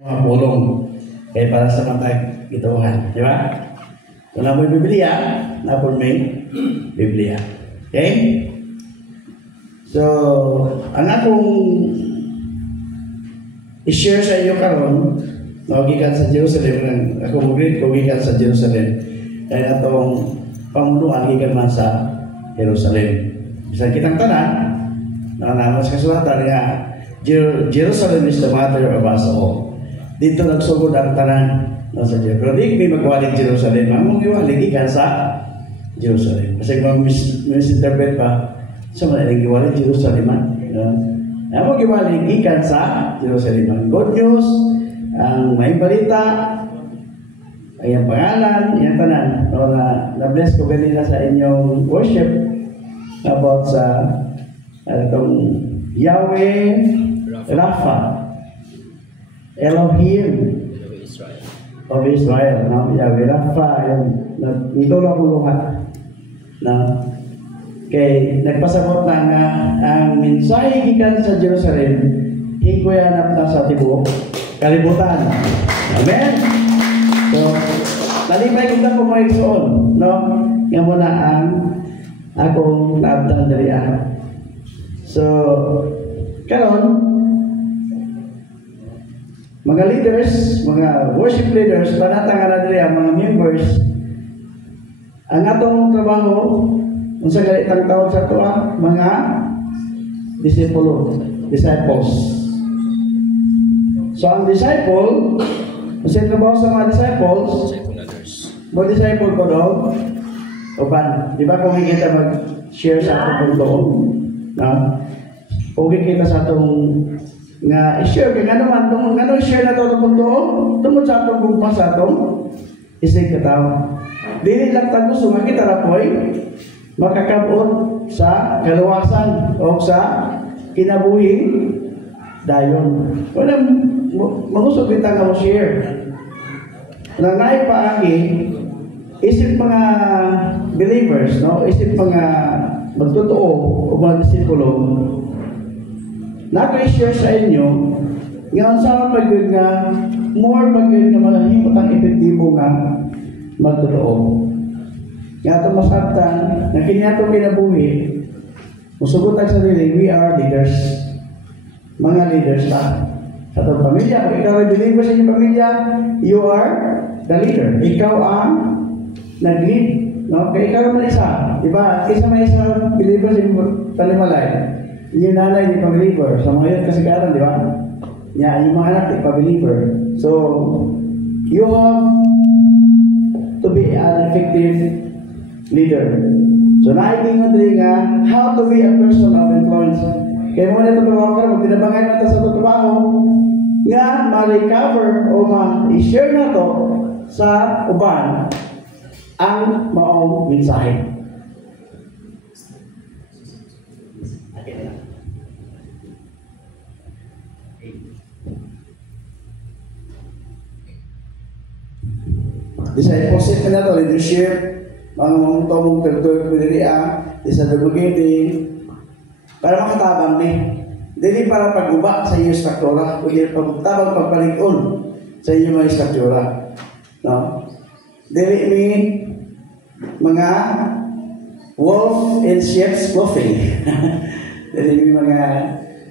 Mga pulong kaya para sa matag gituhan, di ba? Kung na may Biblia, na po may Biblia. Okay? So, ang akong i-share sa inyo karon, gikan sa Jerusalem, ako mag-read ko gikan sa Jerusalem. Kaya atong pamuluan gikan man sa Jerusalem. Bisa kitang tanan, naman sa kasulatan nga, Jerusalem is the mother of us all. Dito nagsugod ang tanan sa Jerusalem. Pero di may magwalig Jerusalem. Ang mong iwalig ikan sa Jerusalem. Kasi kung misinterpret pa, sa mga iwalig Jerusalem. Ang mong iwalig ikan sa Jerusalem. Good news, ang may balita, ay ang pangalan, yung tanan. Na-bless ko ganila sa inyong worship about sa itong Yahweh Rapha. Elohim of Israel. No? Yahweh Rapha, nagtulong kuluhan. No? Kay nagpasabot na nga ang mensahe gikan sa Jerusalem, hingkuyanap na sa tibuok kalibutan. Amen? So, talibay kita po mga igsoon. No? Nga muna ang akong naabdang dalian. So, karon, mga leaders, mga worship leaders, panatang na nila mga members, ang atong trabaho, kung sa galitang tawag sa tuwa, mga disciples. So, ang disciple, kung sa trabaho sa mga disciples, mga disciple ko daw, uban, di ba kung kita mag-share sa atong punto, kung kita sa atong nga i-share kaya naman itong i-share na ito itong tungkol sa atong bugma sa atong isig katawa. Dili lang tayo gusto nga kita rapoy makakabot sa kaluwasan o sa kinabuhing dayon. Walang magusog kita nga mo share. Nangay paagi isip mga believers, no? Isip mga magtotoo o mga disipulo naka-share sa inyo nga sa pag-yun nga more pag-yun nga malahimot ang epektibo nga magtotoo. Nga itong masabtan na kinyato kinabuhi musugot ang sarili, we are leaders. Mga leaders na sa itong pamilya. Kung ikaw ay believer sa inyong pamilya, you are the leader. Ikaw ang nag-lead. No? Kaya ikaw naman isa. Diba? Kaysa may isa believer sa inyong palimalay. Yung nanay di pa-believer. Sa mga yun kasi karan, di ba? Yung mga anak di pa-believer. So, you have to be an effective leader. So, naikingon din nga, how to be a person of influence. Kaya muna ito trabaho ka, magtinabangay natin sa ito trabaho, nga ma-recover o ma-share na to sa uban ang maong mensahe. Discipleship na ito, leadership, mga tumong territory pilihan, disadvocating, para makatabang ni. Dili para pag-uba sa iyo struktura, kundi pagtabang pagpalikon sa iyo mga struktura. No? Dili ni mga wolf in sheep's clothing. Dili ni mga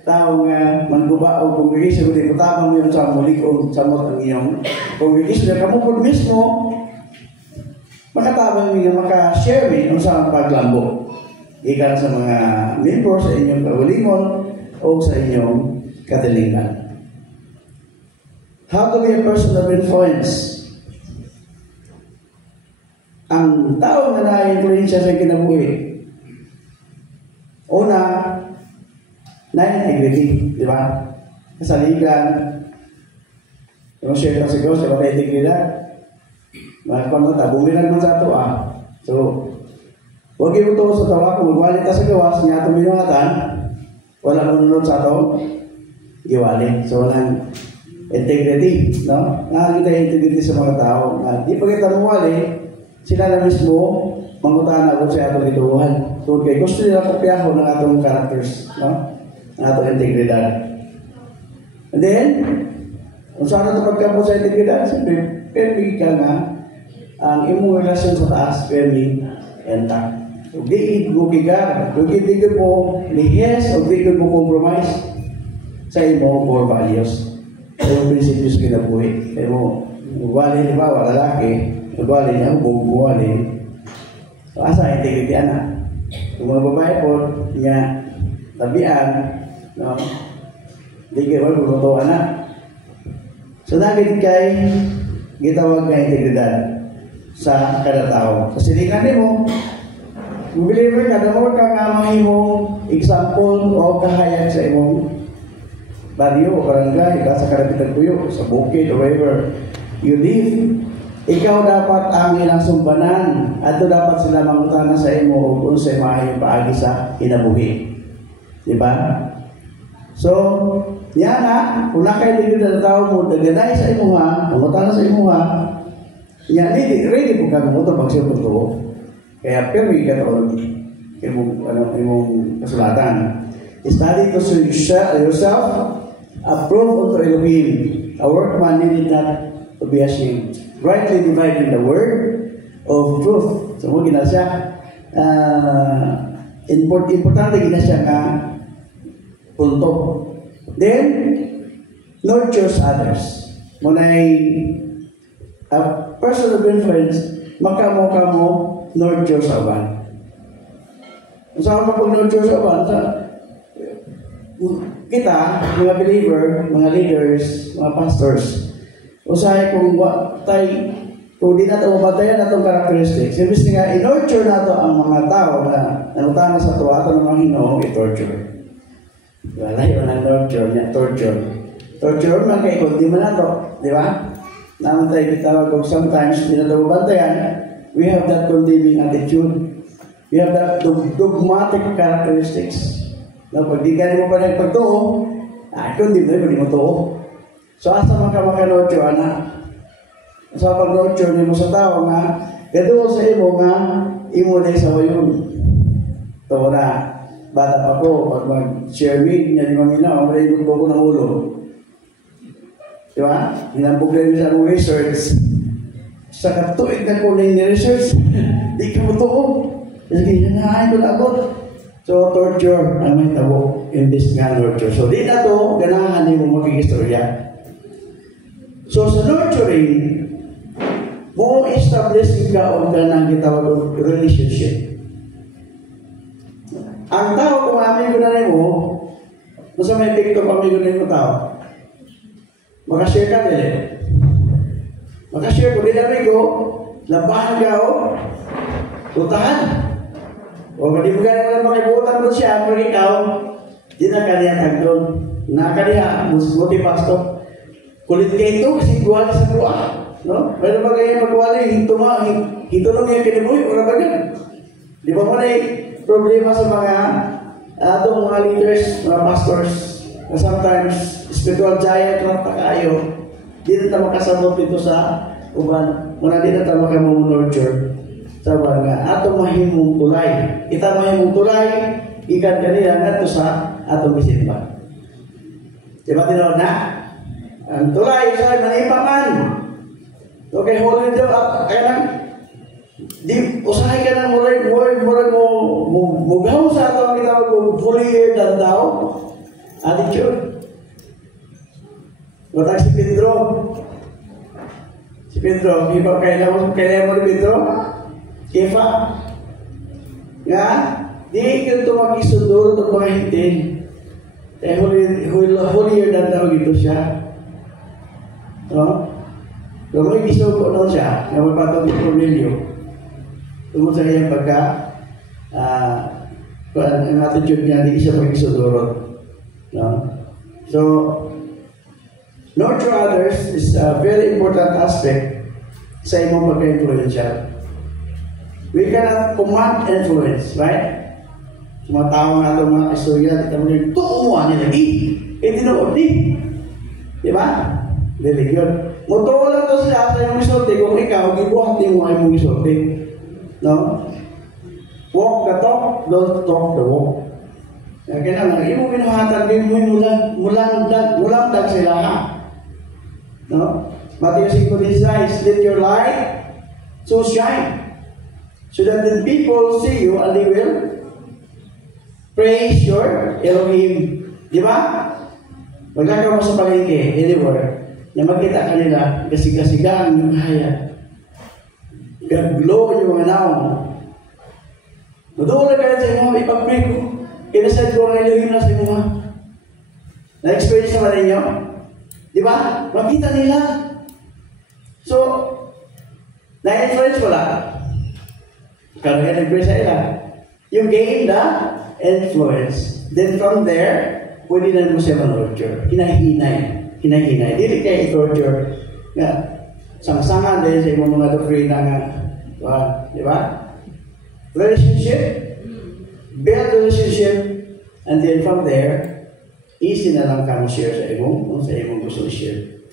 tao nga mangguba o congregation, kundi patabang mo yun sa mulikon, sa ang iyong congregation. Na kamupod mismo, makatabang niya, maka-share niya sa paglambo. Ikan sa mga members sa inyong kawalingon o sa inyong katilingan. How to be a person of influence? Ang tao na na-influensya sa kinabuhi, una, na-integrity, di ba? Kasaligan, yung share na sigaw sa mga integridad. Mga pamata, bumilang man sa ito So, huwag yung ito sa tawa, kung magwalit ka sa gawas, niya ito minungatan, wala manunod sa ito, giwali. So, walang integrity, no? Nakakita yung integrity sa mga tao. Di pa kita mawali, sila na mismo, mangutahan ako sa atong itubuhan. So, kaya gusto nila kopyaho ng atong characters, no? Ng atong integridad. And then, Kung saan ito pagkabot sa integridad, siyempre, permi ka nga, ang imong relasyon sa taas, permi, enta. Kung di ko kigar, kung di ko po lihes, o di ko po compromise sa imong core values. Sa imong prinsipyos kinabuhi. Kaya mo, ugali, di ba, lalaki, ugali niya, ugali. So, asa, integridad na. Kung mga babae po, niya, tabian, no? Di kayo maglutuan na. So, naging kay gitawag na integridad sa kada tao. Kasi di nga mo, believer ka, damor ka nga mahimong example o kahayag sa imong baryo o barangay, sa karapitan kuyo, sa bukid, or wherever you live. Ikaw dapat ang ilang sumbanan at dapat sila mangutana sa imo kung sa mahayong paagi sa kinabuhi. Diba? So, yan na, kung nakailigid na tao mo, daganay sa imuha, mangutana sa imuha, yan, ready po ka mo ito pag-siya po. Kaya, pero yung ganoon, imong kasulatan. Study to yourself, approve unto Elohim, a workman needed not to be ashamed. Rightly dividing the word of truth. So, mo gina siya, importante gina siya nga punto. Then, nurtures others. Muna'y a person of influence, makamo-kamo nurture sa uban. Kung saan ka pag-nurture sa uban, kita, mga believer, mga leaders, mga pastors, usahay kung di na ito mabatayan na itong characteristics. Ibig nga, in-nurture na ito ang mga tao na nanutana sa tuwa, ito ng mga hinoong i-torture. Wala yun ang nurture niya, torture. Torture man kay kundi man na ito, di ba? Naman tayo kitawag kung sometimes, di na ito mabantayan, we have that condemning attitude. We have that dogmatic characteristics. No, pag di ka mo pa nagpagtuo, kundi mo tuo. So, asa maka-nurture, anak? Sa pag-nurture mo sa tao nga, gado sa imo nga, imo na sa wayon. Ito na, bata pa ko, pag mag-share meet, niya limang ina, ang malay ko ng ulo. Diba? Hinambog na sa mong research. Sa katuig na ko na yung research, di ka mo tuo. Kasi hinahain ko na abot. So, torture ang may tabo in this nga nurture. So, di na to, ganahan mo magkikistorya. So, sa nurturing, mo establish ka o ganang gitawag relationship. Ang tao, kung amigo na rin mo, nasa may picture kung amigo na rin mo tao, makashare ka din. Makashare ko din amigo, labahan ka o, tutahan. O, hindi mo ganang makibutan mo siya, pag ikaw, di na kaniya tagdon. Nakaniya, muti pastor. Kulit kayo ito, kasi guwali sa buwa. No? Mayroon ba kayo magwali, hitulong yung kinibuhi, wala ba yan? Di ba mo na problema sa mga atong mga leaders, mga pastors, na sometimes spiritual giant na takayo, di na tayo makasabot dito sa uban, muna di na tayo makamumnurture sa uban nga, atong mahimong tulay. Kita mahimong tulay, ikan kanila nga ito sa atong bisimba. Di ba tinawag na? Ang tulay, sa manipaman. Okay, holy daw, kaya lang, di, usahay ka ng murag mo, mugaw sa atong kitawag mo, holier than thou. Attitude. Matag si Pedro. Si Pedro, di ba kailangan mo ni Pedro? Kefa. Nga, di ka ito mag-isunduro itong mga hintin. Eh, holier than thou gito siya. No? Kung may gusto ko na siya, na magpatong ni Cornelio, tungkol sa kanyang pagka, ang attitude niya, hindi siya mag-isudurot. No? So, nurture others is a very important aspect sa imong pagka-influential. We cannot command influence, right? Sa mga tao nga ito, mga istorya, ito mo rin, tuumuan nila, tinood, di ba? Religion. Mutuwa lang ito sa yung isulti kung ikaw, gibuhat mo ay mong isulti. No? Walk the talk, don't talk the walk. Kaya nga, yung minuhatan din mo mulang dag sila ha. No? Matthew 5:16, let your light so shine, so that the people see you and they will praise your Elohim. Di ba? Maglakaw mo sa palengke, anywhere, na makita ka nila, kasig-kasigaan yung haya. Glow yung mga naong. Maduwa na kayo sa mga ipag-pray ko. Kinasad ko ang Elohim na sa mga. Na-experience naman ninyo? Di ba? Makita nila. So, na-influence wala. Kaya nag-pray sa ila. You gain the influence. Then from there, pwede na mo siya man-torture. Hinahinay. Dili kayo i-torture. Sama-sama dahil sa imong mga doktrina nga. Di ba? Relationship. Build relationship. And then from there, easy na lang kamo share sa imong gusto i-share.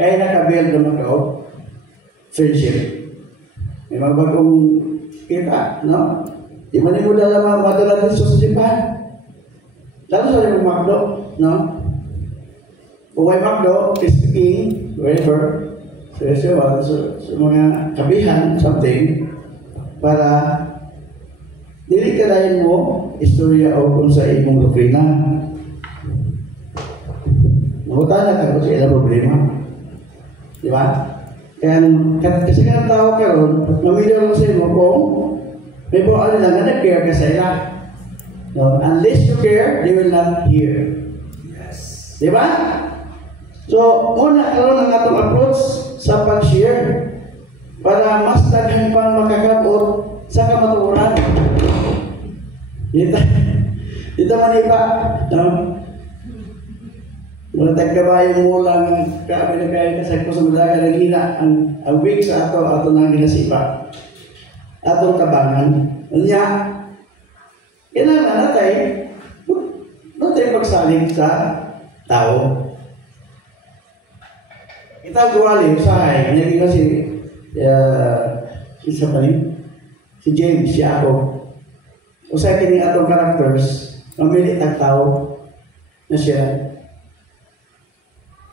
Kaya naka-build naman ka friendship. May mga bagong kita, no? Di man mo dala madala sa simbahan. Lalo sa rin McDo, no? Kung may McDo, Krispy King, wherever, so mga kabihan, something, para dili ka dahil mo istorya o kung sa imong doktrina. Mahutana ka kung sa ilang problema. Di ba? Kaya kasi nga tao ka ron, mamilya lang sa imo kung may buwan lang na nag-care ka sa ila. No? Unless you care, they will not hear. Yes. Di ba? So, una karon ang atong approach sa pag-share para mas daghan pang makakabot sa kamatuoran. Dito man iba, no? Wala tagkabayong mulang kaabi na kaya kasag ko sa madaga ng hina ang week sa ato nang ginasipa. Atong tabangan. Unya, kailangan natin pagsaling sa tao. Kita guwali, usahay, naging kasi si James, si ako. Usahay kini atong characters, mamilit ang tao na siya.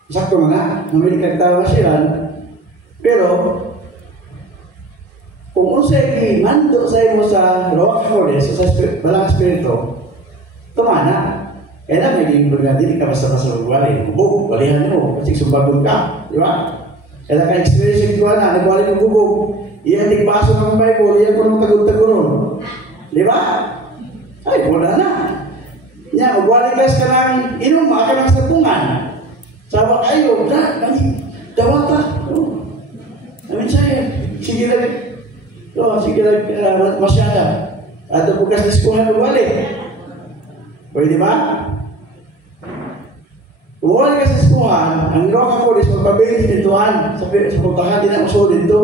Sakto nga, mamilit ang tao na siya. Pero, kung unsay mando sa imo sa rock forest, sa balang espiritu, tumana. Kaya na, may gingbog nga din, basta-basta magwali. Bubog, walihan mo, kasi sumbagod ka. Di ba? Kaya na ka-experience yung na, nagwali mo bubog. Iyan, tigbaso ng Bible, iyan ko nang tagod-taguron. Di ba? Ay, wala na. Nya, magwali ka ng inom, ka ng sapungan. Sabi, ayo, dawata. Amin sa'yo, sige lang. Sige lang, masyada. At bukas diskuhan magwali. Pwede ba? Kung wala ka sa eskuhan, ang rock ako is magpabilis nituan sa puntahan din ang uso dito.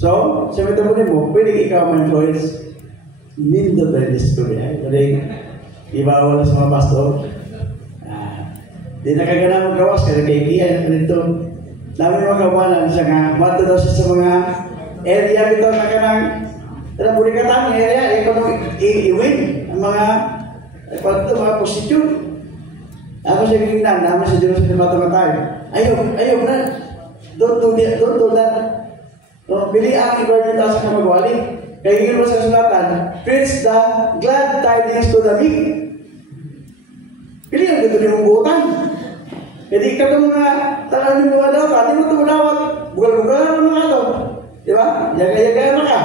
So, sa metamuli mo, pwede ikaw ma-influence. Nindo tayo yung istorya. Pwede ibawal sa mga pastor. Di na kagana magawas, kaya kaikiyan dito. Dami mga kawanan siya nga, mato daw siya sa mga area bito na kanang muli ka tang area, i-win ang mga posisyon. Ako siya kikingnan, namin sa Diyos sa matang-matay. Ayaw na. Don't do that. No, pili ang ibarnita sa kamagwali. Kaya hingin mo sa sulatan, preach the glad tidings to the meek. Pili ang dito mong buutan. Jadi ikaw itong mga talagang mga daw ka, di mo ito mulawat. Bugal-bugal ng mga ito. Di ba? Yaga-yaga na ka.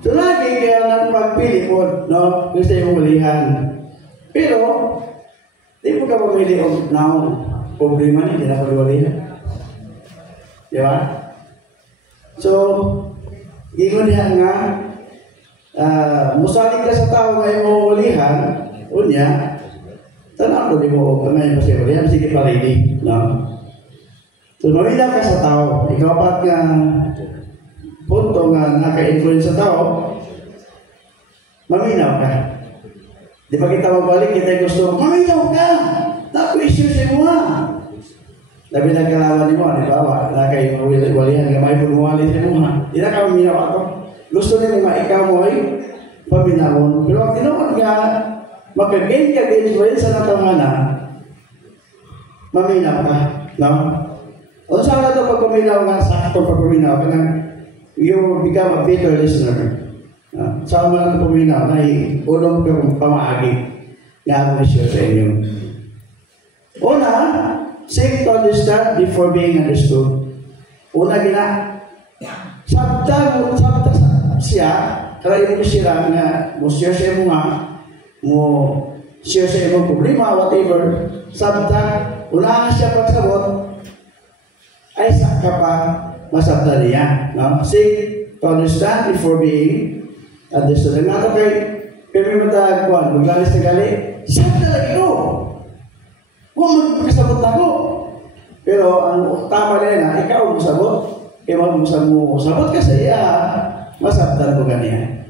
So lagi kaya nang pagpili mo, no? Gusto yung malihan. Pero, di mo ka pamili o naong problema niya, hindi na pag-walihan. Di ba? So, ingon niya nga, musalig ka sa tao ngayon mo walihan, unya, tanaw ko di mo ngayon mo siya walihan, sige pa ready. No? So, mamila ka sa tao, ikaw pat nga punto nga naka-influence sa tao, maminaw ka. Di ba kita magbalik, kita gusto, maminaw ka! Naku-issue siya mo ha! Labi na kalawan mo, di ba? Naka-walihan ka, may pagmawali siya mo ha! Di na ka maminaw ako. Gusto niya nga ikaw mo ay paminawon. Pero ang tinuon nga, mapag-gain ka din sa influence sa natamana, maminaw ka, no? O saan na ito pag paminaw nga, sakto pag paminaw ka na, you become a better listener. Saan mo na ito paminaw, na ulong kang pamaagi nga ako share sa inyo. Una, seek to understand before being understood. Una gina, sabta siya, kaya mo siya nga, mo share sa mo nga, mo share sa imong problema, whatever, sabta, una siya pagsabot, ay saka pa masabta niya. No? Seek to understand before being understood. Ang nga kay pero matagpuan, maglalis na gali, sabta lagi ko. Huwag magpagkasabot ako. Pero ang tama na ikaw ang sabot. Kaya mo sabot ka sa iya, masabtan mo ganyan.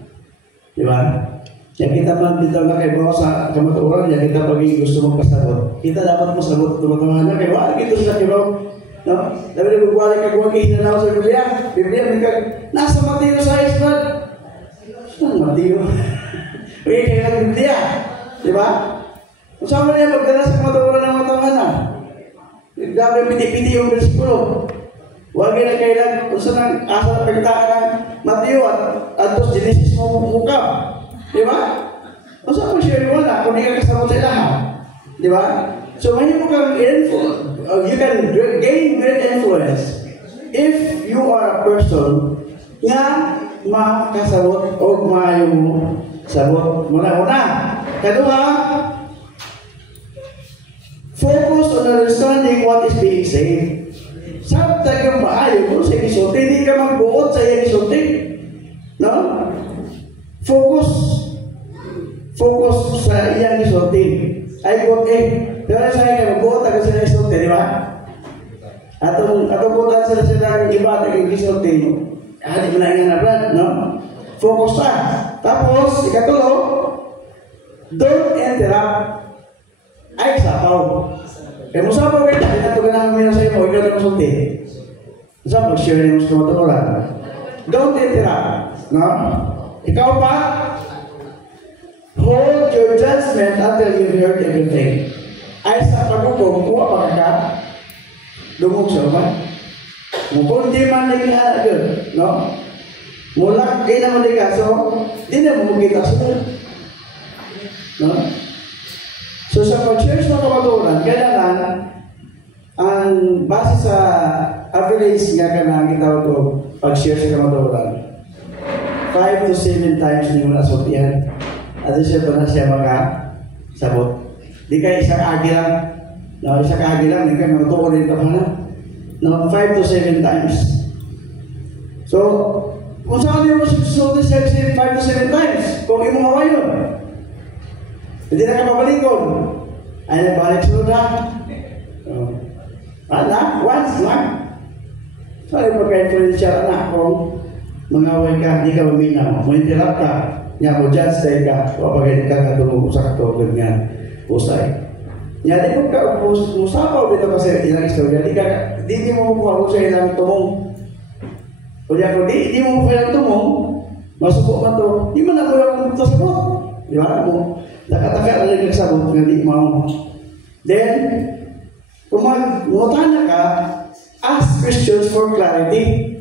Di ba? Yan kita man dito na kay bawa sa kamaturan, yan kita pagiging gusto mong pasabot. Kita dapat masabot tumatungan na kay wala gito sila kay bawa. No? Dapat na magwala ka kung kahinan sa Biblia. Biblia, nasa Mateo 6, man. Saan Mateo? Okay, kaya ng Biblia. Di ba? Kung saan mo niya magdala sa kamaturan ng matungan na? Grabe piti-piti yung versikulo. Huwag na kailan kung saan ang asa na pagtaan ng Mateo at dos Genesis mo mukha. Di ba? Kung saan mo share mo na kung di ka kasama sa ilaha. Di ba? So when you become you can gain great influence if you are a person nga makasabot o maayo mo sabot. Muna. Kadua, focus on understanding what is being said. Sabta kang maayo mo sa isulti, hindi ka magbuot sa iyang isulti. No? Focus sa iyang isulti. Ay, pero sa iyang magbuot ako sa iyang isulti, di ba? Atong buotan sila ng iba, naging isulti mo. Di mo na nga na brand, no? Focus ka. Tapos, ikatulo, don't interrupt. Ay, sapaw. Kaya mo sapaw kayo, pinatugan na kami na sa iyo, ikaw na masulti. Sapaw, share mo sa kamaturan. Don't interrupt. No? Ikaw pa, hold your judgment until you've heard everything. Ay, sa pagkukum, kuha pa ka, dumog siya ba? Kung di man naging no? Mula, di naman di kaso, di na mo kita sila. No? So sa pag-share sa kamaturan, kailangan ang base sa average nga ka na kita ko pag-share sa kamaturan 5 to 7 times niyo na asot-yan. At siya pa na siya sabot. Di ka isang agi lang. No, isang agi lang, di ka matutuon dito ka na. No, 5 to 7 times. So, kung saan niyo mo susunod 5 to 7 times, kung imo hawa yun, hindi na ka pabalikon. Ay, nagbalik sunod na. Once lang. So, ay magka-influensya na kung mangaway ka, hindi ka maminaw. Mag-interrupt ka, niya mo judge tayo ka, kapag ka katulog sa katulog nga, usay. Niya, di mo ka, musapaw dito kasi ilang istorya, di mo kuha sa ilang tumong. O di mo kailang tumong, masuko man to, di mo na kulang ito sa bot. Di ba? Nakataka na rin nagsabot nga di mo. Then, kung magmutana ka, ask questions for clarity.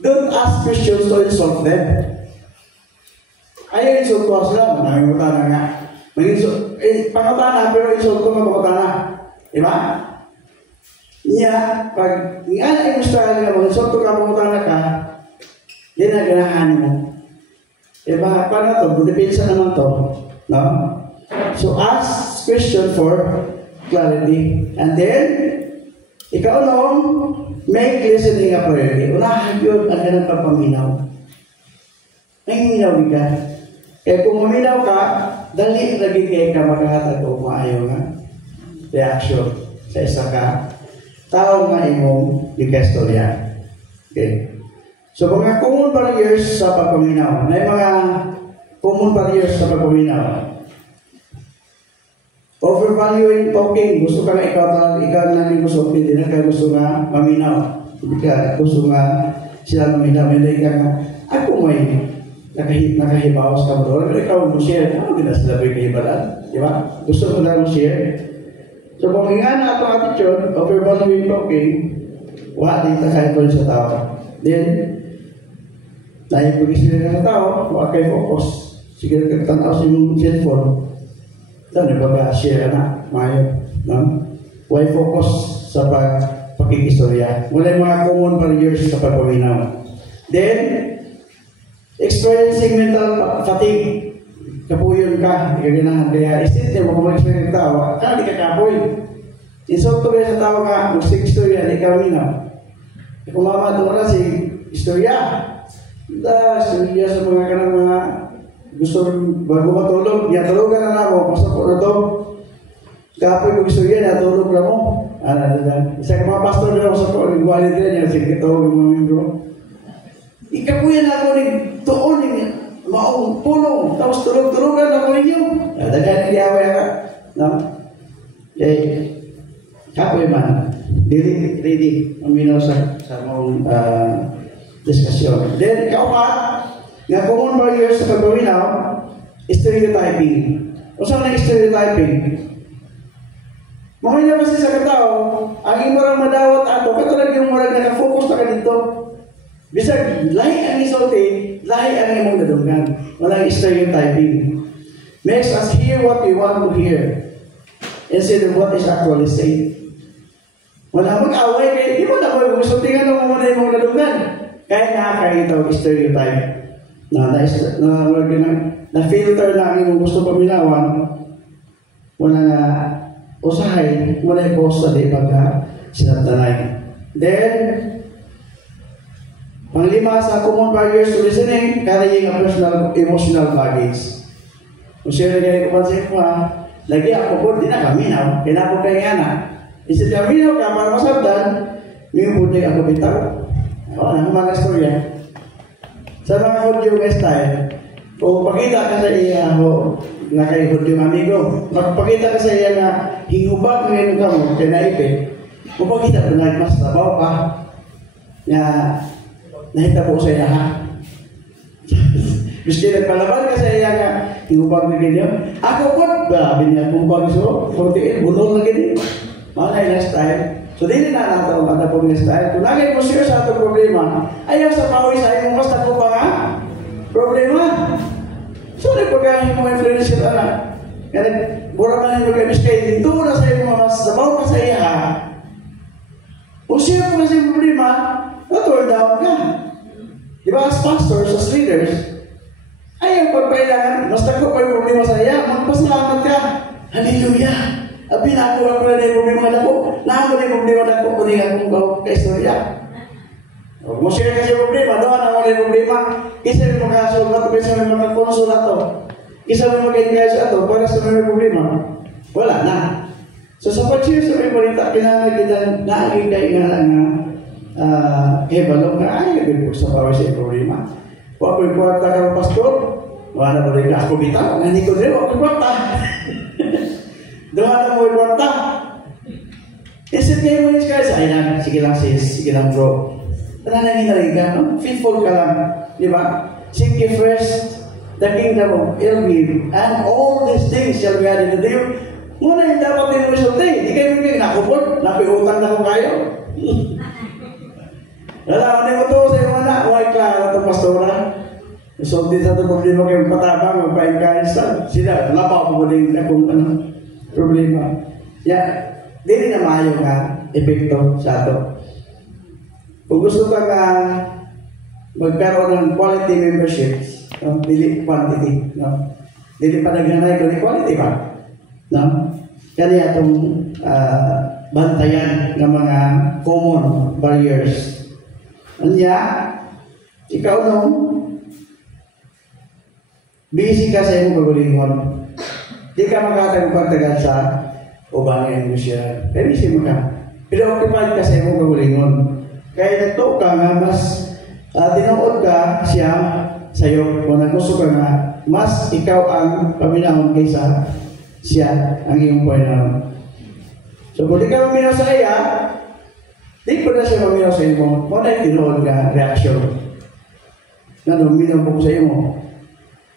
Don't ask questions to insult them. Ayaw insult ko sila, nangimutana nga. Pangutana, pero insult ko magmutana. Diba? Niya, pag nga na yung style nga, mag-insult ko ka, pangutana ka, yan na ganahan mo. Diba? Paano to? Budipinsa naman to. No? So, ask question for clarity. And then, ikaw nung make listening a priority. Unahan yun ang ganang papaminaw. May minaw ka. Kaya kung maminaw ka, dali lagi kayo ka maghahatag o maayaw nga reaction sa isa ka tao nga imong ikastorya. Okay. So, mga common barriers sa pagpaminaw. May mga common barriers sa pagpaminaw. Overvaluing talking. Gusto ka na ikaw na gusto, hindi na ka gusto nga maminaw. Hindi ka gusto nga sila maminaw. Hindi ka nga, ako may nakahibawas ka mo doon. Pero ikaw mo share. Ano din na sila may kahibalan? Di ba? Gusto mo lang mo share. So kung nga na itong attitude, overvaluing talking, wala din tayo doon sa tao. Then, dahil pag-isip ng tao, wala kayo focus. Sige, tanaw sa yung cellphone. Ito, nagpag-share na, mayo. No? Why focus sa pagkikistorya? Wala yung mga common barriers sa pagpawinaw. Then, experiencing mental fatigue. Kapuyon ka, gaganahan. Kaya isip niya, kung mag-experience ng tao, di ka kapuy. Insult to ba sa tao ka, mag-stick istorya, di ka minaw. Kung mama ito na si istorya. Istorya sa mga kanang mga gusto bago matulog. Tulugan na na ako, pasok ko na ito. Kapoy kong istorya, natulog na mo. Isa ka mga pastor na ako sa ko, nagwalit rin niya, sige ito, yung mga membro. Ikapuyan ako ng tuon, maong pulong, tapos tulog-tulogan ako ninyo. Daghan hindi away ka. No? Okay. Kapoy man. Ready. Uminaw sa mong diskusyon. Then, kaupat, nga common barriers sa pagpawinaw, stereotyping. O saan na stereotyping? Mamaya kasi sa katao, ang imarang madawat ato, katalag yung marang nakafocus na ka dito. Bisag, lahi ang isulti, lahi ang imong nadunggan. Walang stereotyping. Makes us hear what we want to hear instead of what is actually said. Wala mag-away kayo, di mo na ko gusto tingnan mo muna yung mga nadunggan. Kaya nakakita ito stereotype na filter na ang imong gusto paminawan, wala na usahay, wala yung post sa di pagka sinatanay. Then, panglima sa common barriers to listening, carrying a personal emotional baggage. Kung siya nagay ko pansin ko lagi ako po, di na kaminaw, kaya ako kaya nga na. Isip kaminaw ka, para masabdan, may puti ako bitaw. Ano mga storya? Sa mga audio style, kung pakita ka sa iya ako, nakaihod yung amigo, magpakita ka sa iya na hingubag ngayon ka mo, kaya naipit, kung pakita ka na mas trabaho pa, na nahita po sa iya ha. Biski nagpalaban ka sa iya nga, hingubag na ganyan. Ako po, grabe niya, kung bagso, 48, bunol na ganyan. Malay na style. So, dili na natin ang kata pong style. Kung nagay mo siya sa itong problema, ayaw sa pawis ay mong mas naku pa nga problema. So, nagpagahin mo influence ka na. Kaya mura man yung mag-ibis kayo, dito na sa iyo mas sabaw pa sa iya ha. Kung siya po na siya problema, na-turn down ka. Di ba, as pastors, as leaders, ayaw pagpailangan, mas naku pa yung problema sa iya, magpasalamat ka. Hallelujah! Abi na ako na yung problema na ko. Naamo na yung problema na ko. Kuning akong kaistorya. Kung siya kasi problema, doon ako na yung problema. Isa yung makasulta ito, isa yung makakonsulta ito. Isa yung mag-engage ito para sa may problema. Wala na. So sa pag-share sa may balita, kailangan kita naaging kayo nga lang balong na ayaw sa power sa problema. Kung ako yung kwarta ka ng pastor, wala na ba rin ka ako bitaw. Hindi ko rin ako kwarta. Doon na mo yung kwarta. Isip kayo mo yung guys, ay lang, sige lang sis, sige lang bro. Nananangin na rin ka, no? Faithful ka lang. Di ba? Seek ye first the kingdom of Elvin, and all these things shall be added to you. Muna yung dapat din mo isulti. Hindi kayo yung nakupot, napiutang na kung kayo. Lalaman mo ito sa iyo na, huwag ka itong pastora. Isulti sa itong problema kayong patabang, magpain kain sa sila. Lapaw mo din na kung ano problema. Dili na maayo nga epekto sa ato. Kung gusto ka nga magkaroon ng quality memberships, no? Dili quantity, no? Dili pa naghanay ko ni quality ba? No? Kaya itong bantayan ng mga common barriers. Anya, ikaw nung busy ka sa iyong pagalingon. Di ka makatagpagtagal sa ubangin mo siya. Pero busy mo ka. Pero occupied ka sa iyong pagalingon. Kaya nagto ka nga, mas tinuod ka siya sa iyo. Kung naggusto ka nga, mas ikaw ang paminahon kaysa siya ang iyong paminahon. So kung di ka paminaw sa iya, di ko na siya paminaw sa iyo mo. Kung na tinuod ka, reaction. Na luminaw po sa iyo mo.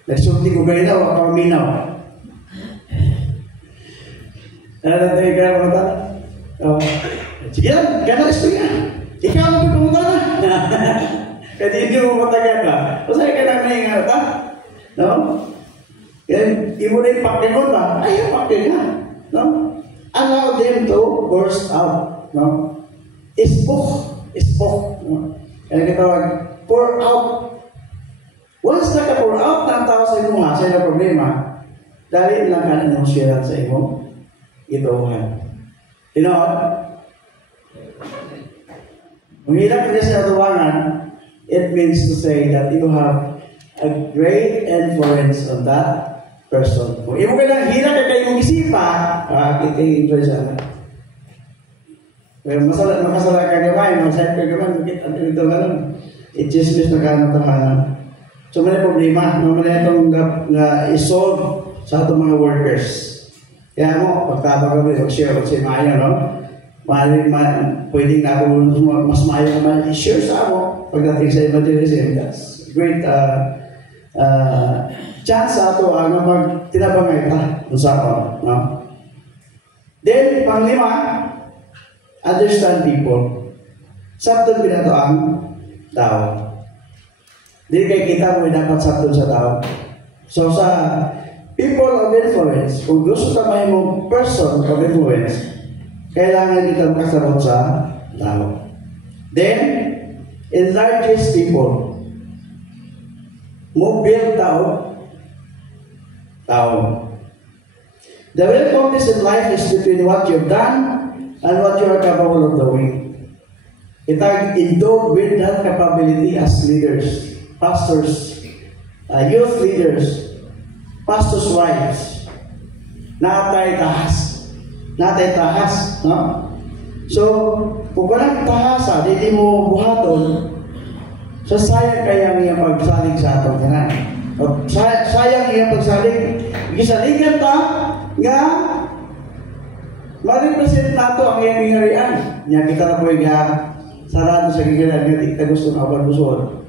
Nagsulti ko kayo na, waka paminaw. Ano na tayo kaya pumunta? Oh. Sige lang, gano'n istorya. Ikaw na pumunta na. Kaya hindi mo matagal ka. Masaya ka lang na yung ano ka? No? Yan, di mo na yung pakde mo ba? Ayaw pakde ka. No? Allow them to burst out. No? Spoke. No? Kaya kitawag, pour out. Once naka-pour out ng tao sa imo nga, sa'yo na problema, dahil lang ka na siya sa imo, ituhan. You know what? Kung hirap ka sa tuwangan, it means to say that you have a great influence on that person. Kung imo ka lang hirap ka kayo mong isipa, kita-influence ka. Pero makasala ka gamay, masayap ka gamay, bakit ang ito lang? I-chismis na ka ng tahanan. So, may problema. Mamaya itong isolve sa itong mga workers. Kaya mo, pagtabang kami, mag-share ko si Maya, no? Pwedeng na ako mas maayo naman i-share sa ako pagdating sa evangelism. That's great chance sa ito na magtinabangay ta sa ako. No? Then, panglima, understand people. Sabton pinato ang tao. Hindi kay kita mo dapat sabton sa tao. So sa people of influence, kung gusto tamay mo person of influence, kailangan kita makasabot sa tao. Then, enlarges people. Mo build tao. The real focus in life is between what you've done and what you are capable of doing. Itag endowed with that capability as leaders, pastors, youth leaders, pastors' wives. Natay tahas, no? So, kung walang tahasa, hindi mo buhaton, so sayang kaya iyang pagsalig sa atong tanan. Sayang iyang pagsalig. Gisaligan ta nga ma-represent nato ang iyang minarian. Nya kita na po sarado sa gigilan nga di ta gusto nga abang-busol.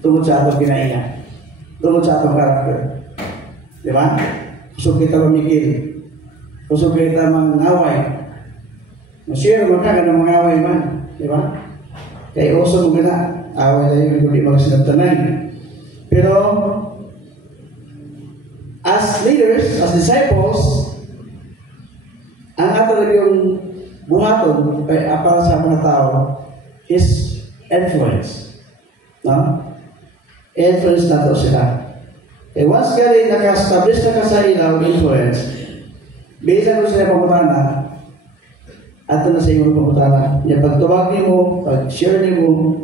Tungod sa atong kinaina. Tungod sa atong karakter. Di ba? Kusog kita mamikil. Kusog kita mangaway. Masira mo ka ng mangaway man. Di ba? Kaya uso mo gana. Away na yun kung di magsinagtanay. Pero, as leaders, as disciples, ang ato yung buhaton para sa mga tao is influence. No? Influence nato sila. Eh, once ka rin naka-establish na ka sa ilaw, influence, bisa ko sila pamutana, ato na sa iyong pamutana. Yung pagtubag mo, pag-share mo,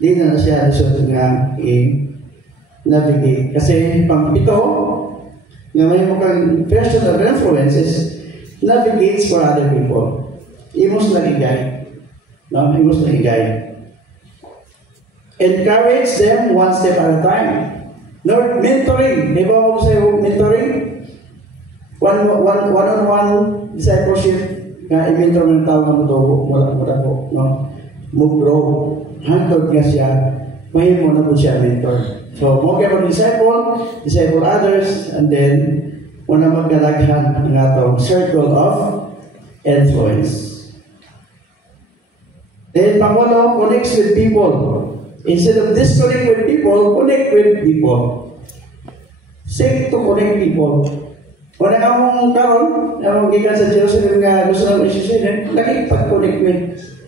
di na siya result nga i-navigate. Kasi pang-pito, nga may mukhang person of influences, navigates for other people. Imos lang i-guide. No? Imos lang i-guide. Encourage them one step at a time. No, mentoring. Di ba mo sa'yo mentoring? One-on-one discipleship nga i-mentor mo ng tao nga mula po. No? Mag-grow. Hangtod nga siya. Mahimo na po siya mentor. So, mo kayo disciple others, and then, muna magkalaghan ng atong circle of influence. Then, pangwalo, connects with people. Instead of disconnect with people, connect with people. Seek to connect people. Kung nakamong karon, namang gikan sa Jerusalem nga gusto naman isusunod, lagi pag-connect me.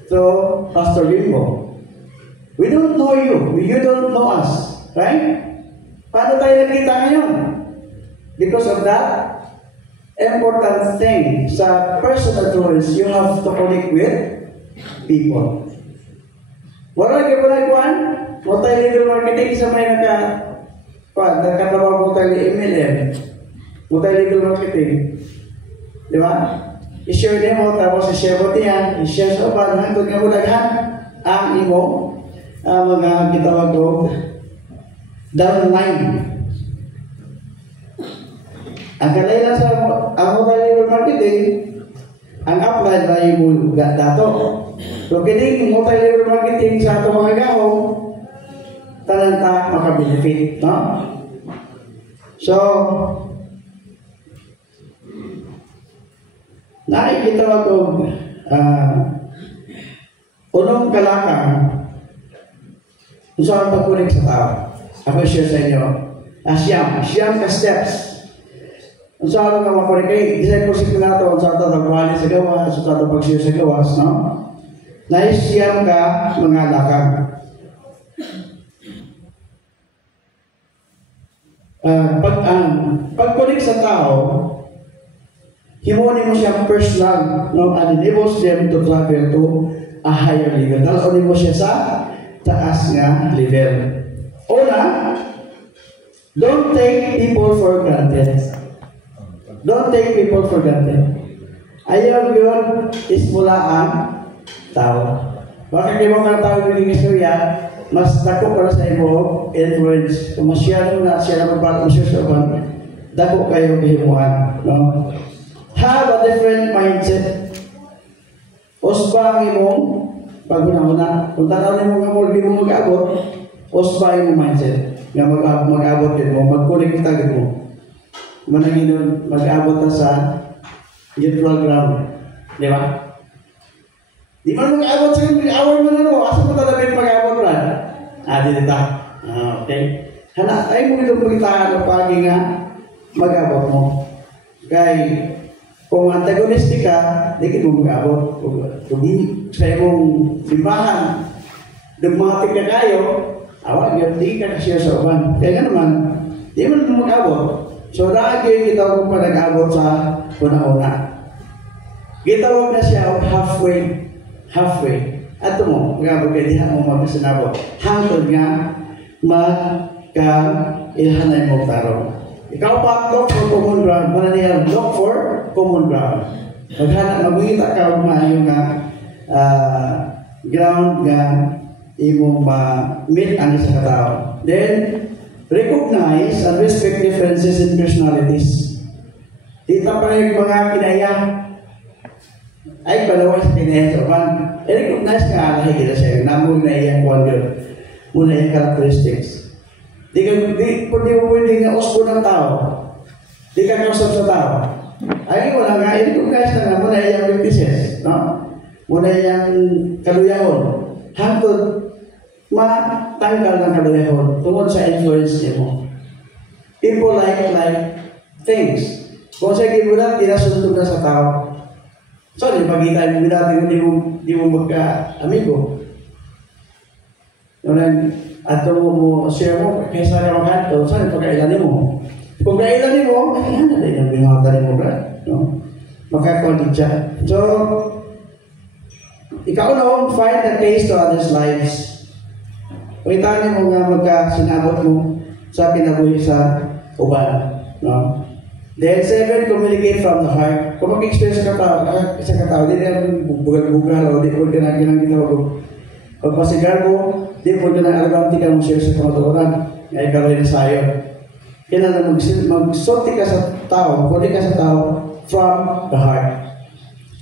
So, Pastor Bimbo, we don't know you. You don't know us. Right? Paano tayo nakita ngayon? Because of that important thing sa personal influence, you have to connect with people. Wala kayo pala kuhan? Multi-level marketing sa may nagkatawag multi-MLM. Multi-level marketing. Di ba? I-share din mo, tapos i-share mo diyan, i-share sa upan, hangtod nga mo laghan ang imo, mga kitawag ko, downline. Ang kanila sa multi-level marketing, ang upline na yung dato. So, kining multi-level marketing sa itong mga gahong, talanta makabenefit. No? So, Nakikita ko unong kalakang kung saan pagkulik sa tao. Ako share sa inyo. Siyam ka steps. Kung saan ka makulik kay discipleship na ito, kung saan ito nagwali sa gawas, kung saan ito pag-share sa gawas, no? Naisiyam ka mga lakang. Pagkulik sa tao, himunin mo siyang personal, no? And enables them to travel to a higher level. Nalaunin mo siya sa taas nga level. Una, don't take people for granted. Don't take people for granted. Ayaw yun is mula ang tao. Bakit kayo mga tao yung istorya, mas dako para sa imo influence. Kung masyado na siya na magbago siya sa uban, dako kayo kahimuhan. No? Have a different mindset. Osba ang imong pag-una-una. Kung tanawin mo nga mo, di mo mag-abot, osba ang imong mindset. Nga mag-abot din mo, mag-connect tagin mo. Manangin mag-abot na sa neutral ground. Di ba? Di man mag-abot sa awal mo na no. Asa mo talaga mag-abot na? Di dito. Okay. Ay mo itong pagkitaan ng pagi nga mag-abot mo. Kaya kung antagonistic ka, di ka mo mag-abot. Kung di sa imong simbahan, dumating ka kayo, di ka kasi sa uban. Kaya naman, di mo mag-abot. So, lagi kita kung pa nag-abot sa una-una. Gitawag na siya halfway. Ato mo, mag-abot kayo, diha mo magkasinabot. Hangtod nga, magka-ilhanay mo tarong. Ikaw pa, look for common ground. Mana niya, look for common ground. Magwita ka kung maayo nga ground nga imong ma-meet ang isa katao. Then, recognize and respect differences in personalities. Dita pa yung mga kinaya. Ay, palawas kinaya sa uban. Recognize nga alahi kita sa'yo. Namun na iyang wonder. Muna iyang characteristics. Di mo pwede nga uspo ng tao. Di ka kausap sa tao. Ay, wala nga. Recognize na nga muna iyang weaknesses. No? Muna iyang kaluyahon. Hangtod matanggal ng kaluyahon tungkol sa influence niya mo. People like things. Kung sa gibulat, tinasuntog na sa tao. Sorry, pagkita mo dati di mo magka-amigo. Ato mo share mo, kaysa ka makanto, saan pagkailan mo? Kung kailan mo, ay ano din ang binawatan mo, brad? No? Makakulit siya. So, ikaw na find a case to others' lives. Pagkitanin mo nga magkasinabot mo sa kinabuhi sa uban. No? Then 7, communicate from the heart. Kung mag-experience sa katao, di na bugal-bugal o di po ka na ginagitawag. Pag pasigar mo, di po ka na alabamti ka mo share sa kamaturan. Ngayon ka rin sayo. Kaya na magsorti ka sa tao, magsorti ka sa tao from the heart.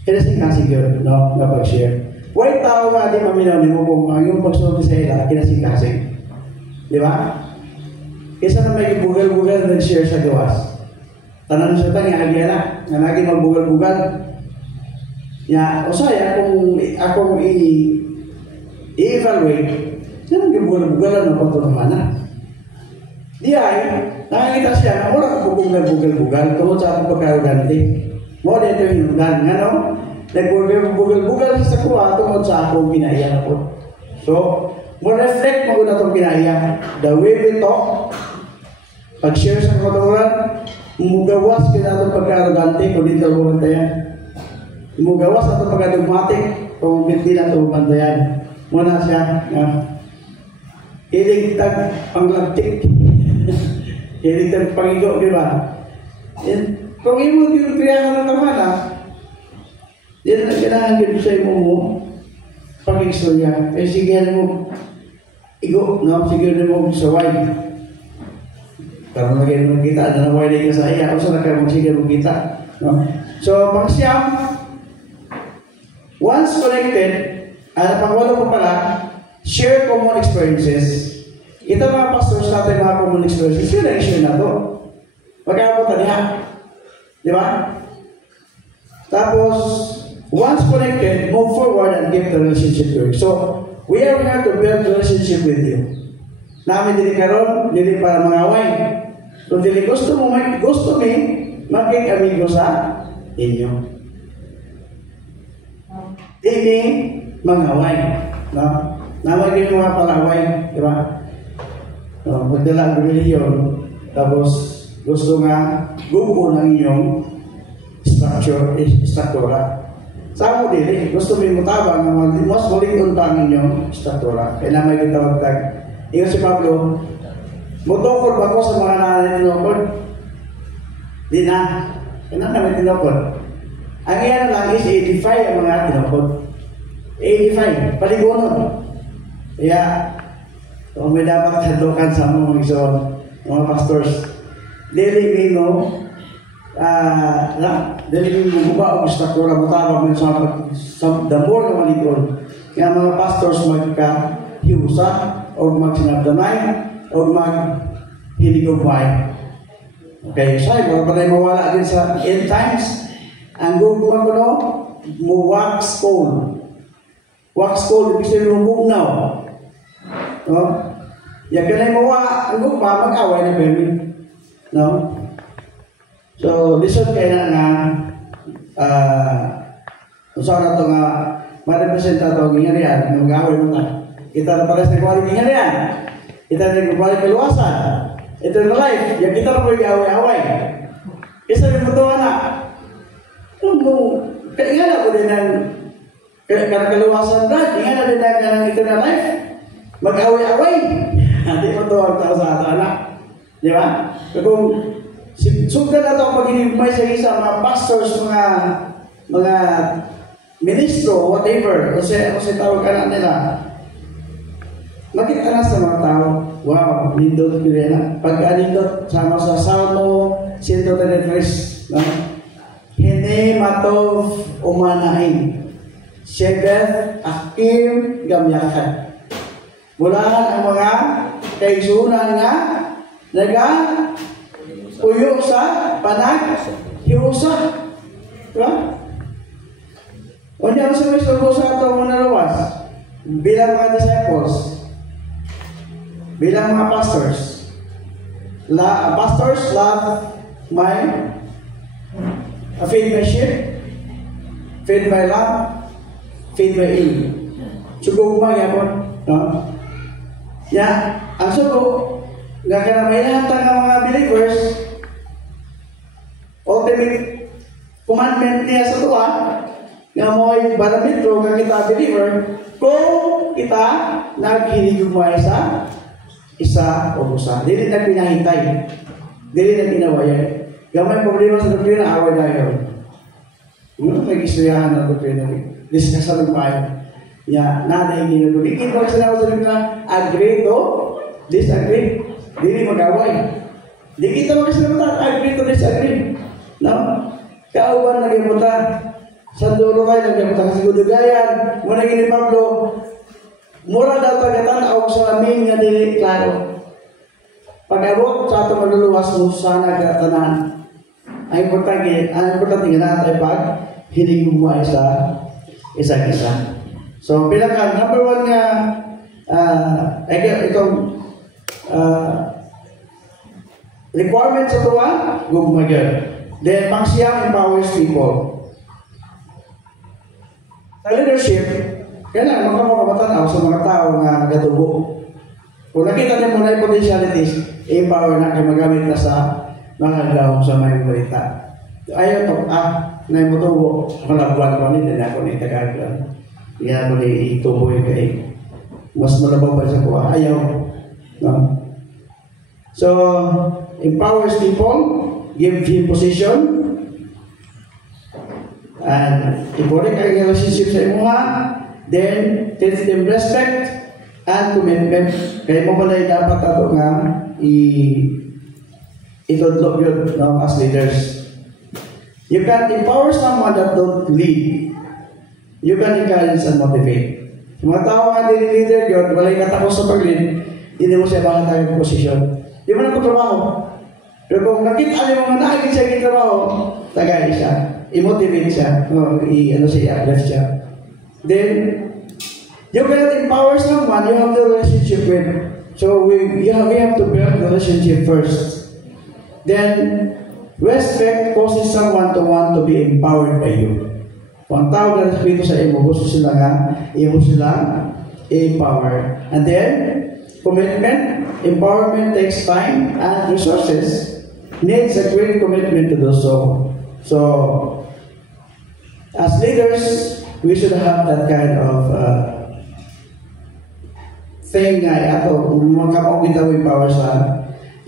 Kaya sinasig yun, no? Na pag-share. Why tao nga di maminaw ni mo kung yung pagsorti sa ila, kinasing-kasing. Di ba? Kesa na may bugal-bugal na nag-share sa gawas. Tanan sa tanga agya na, nga lagi magbugal-bugal. Ya, o saya kung akong i-evaluate, yan ang bugal-bugalan ng konto naman na. Di ay, nakakita siya na wala kang bugal-bugal-bugal tungkol sa akong pagkaroganti. Mo dito yung hinugan, nga no? Nagbugal-bugal sa kuha tungkol sa akong pinaiyak ko. So, mo reflect mo na itong pinaiyak. The way we talk, pag-share sa katuran, mugawas kita itong pagkaragante kung dito bumantayan. Mugawas itong pagkadugmatik kung hindi na ito bumantayan. Muna siya, iligtag panglagtik. Iligtag pangigo, di ba? Kung imo tinutriyahan ng naman, yan na kailangan dito sa imo mo pag-istorya. Sige mo, igo, no? Sige mo saway. Karon lagi mo kita na naway ka sa iya, usa na kayo sige mo kita, no? So, pangsiyam, once connected, pangwalo po pala, share common experiences. Ito mga pastors natin mga common experiences, share na to. Magkakapot na diha. Di ba? Tapos, once connected, move forward and keep the relationship going. So, we are here to build relationship with you. Namin dili karon, dili para mangaway. Kung dili gusto mo, gusto mi, maging amigo sa inyo. Dili mangaway. No? Namagin mga palaway, di ba? Magdala ang reliyon, tapos gusto nga gugo ng inyong struktura. Sa mo dili, gusto mo mutabang na mas muling unta ang inyong struktura. Kaya na may kitawag tag. Ingat si Pablo, mutungkol ba ko sa mga nananilokod? Di na. Kaya na may tinokod. Ang iyan lang is 85 ang mga tinokod. 85, paligonon. Kaya, kung may dapat hadukan sa mga pastors, dili mo, dili mo guba o struktura mo tawag mo sa damor na malikon. Kaya mga pastors magka-hiusa o magsinabdanay o mag-hinigubay. Okay, so wala pa tayo mawala din sa end times. Ang gugma ko no, mo wax cold. Wax cold, ibig sabihin mo bugnaw. No? Yan ka na mawa, ang gugma, mag-away na baby. No? So, listen kayo na nga, usaw na ito nga, ma-representa ito ang ingarian, mag-away mo tayo. Kita na pares na kuwari ingarian. Kita na kuwari kaluwasan. Ito na life, yan kita na po yung-away-away. Isa rin mo ito, anak. Kaya nga na po din ang kaluwasan na, kaya na din ang ito na life. Mag-away-away. Hindi mo ito ang tao sa ato, anak. Di ba? Kung sugdan na ito ang pag-inibay sa isa, mga pastors, mga ministro, whatever, kasi tawag ka na nila. Makita na sa mga tao, wow, nindot ko na. Pag-anindot, sama sa Salmo 133, no? Hine matov umanain. Shebeth akim gamyakan. Mulahan ang mga kaisunan nga nag-uyo sa panag-hiusa. Diba? O niya sa may sugo sa ito mga lawas bilang mga disciples, bilang mga pastors. Pastors love my feed my sheep, feed my lamb, feed my eel. Sugo ba yapon? No? Ya, ang sugo, nga ka na may lahat ng mga believers, ultimate commandment niya sa tuwa, nga mo ay barometro nga kita believer, kung kita naghinigugmay sa isa o usa. Dili na pinahintay. Dili na pinawayan. Gamay problema sa doktrina, away na yun. Nag-istoryahan na doktrina. Diskasan ng payo. Ya, nada hindi na lumikin. Pag sinawa sa doktrina, agree to disagree. Dili mag-away. Di kita magkasalamatan, agree to disagree. No? Kauban nagimutan. Sa dulo kayo nagimutan. Kasi gudugayan. Muna gini Pablo, mura daw tagatan sa amin nga dili klaro. Pag-abot sa ato maluluwas mo sana katanan. Ang importante nga natin pag hinigugmay sa isa-isa. So, bilang number one nga itong requirement sa tuwa, gugmay yun. Then, pangsiyang empowers people. Sa leadership, kaya magkakamatanaw sa mga tao nga gatubo. Kung nakita niyo muna yung potentialities, empower na kayo magamit na sa mga gawang sa may balita. Ayaw to, na yung mutubo, malabuan ko nila na ako na itagaglan. Hindi na ako na itubo yung kay mas malabaw pa sa kuha. Ayaw. No? So, empowers people, give him position, and important ang relationship sa imuha, then teach them respect and commitment. Kaya mo pala dapat ito nga itudlog yun, no, as leaders. You can empower someone that don't lead. You can encourage and motivate. Mga tao nga din leader yun, walay katapos sa pag-lead, hindi mo siya baka tayong posisyon. Di mo na po trabaho. Pero kung nakita mo mga naagin siya yung trabaho, tagay siya. i-motivate siya, o i-uplift siya. Then, you cannot empower someone, you have the relationship with. So, we have to build the relationship first. Then, respect causes someone to want to be empowered by you. Kung ang tao na respeto sa imo, gusto sila nga, imo sila i-empower. And then, commitment, empowerment takes time and resources. Needs a great commitment to do so. So, as leaders, we should have that kind of thing nga ato, makakaungit ang empower sa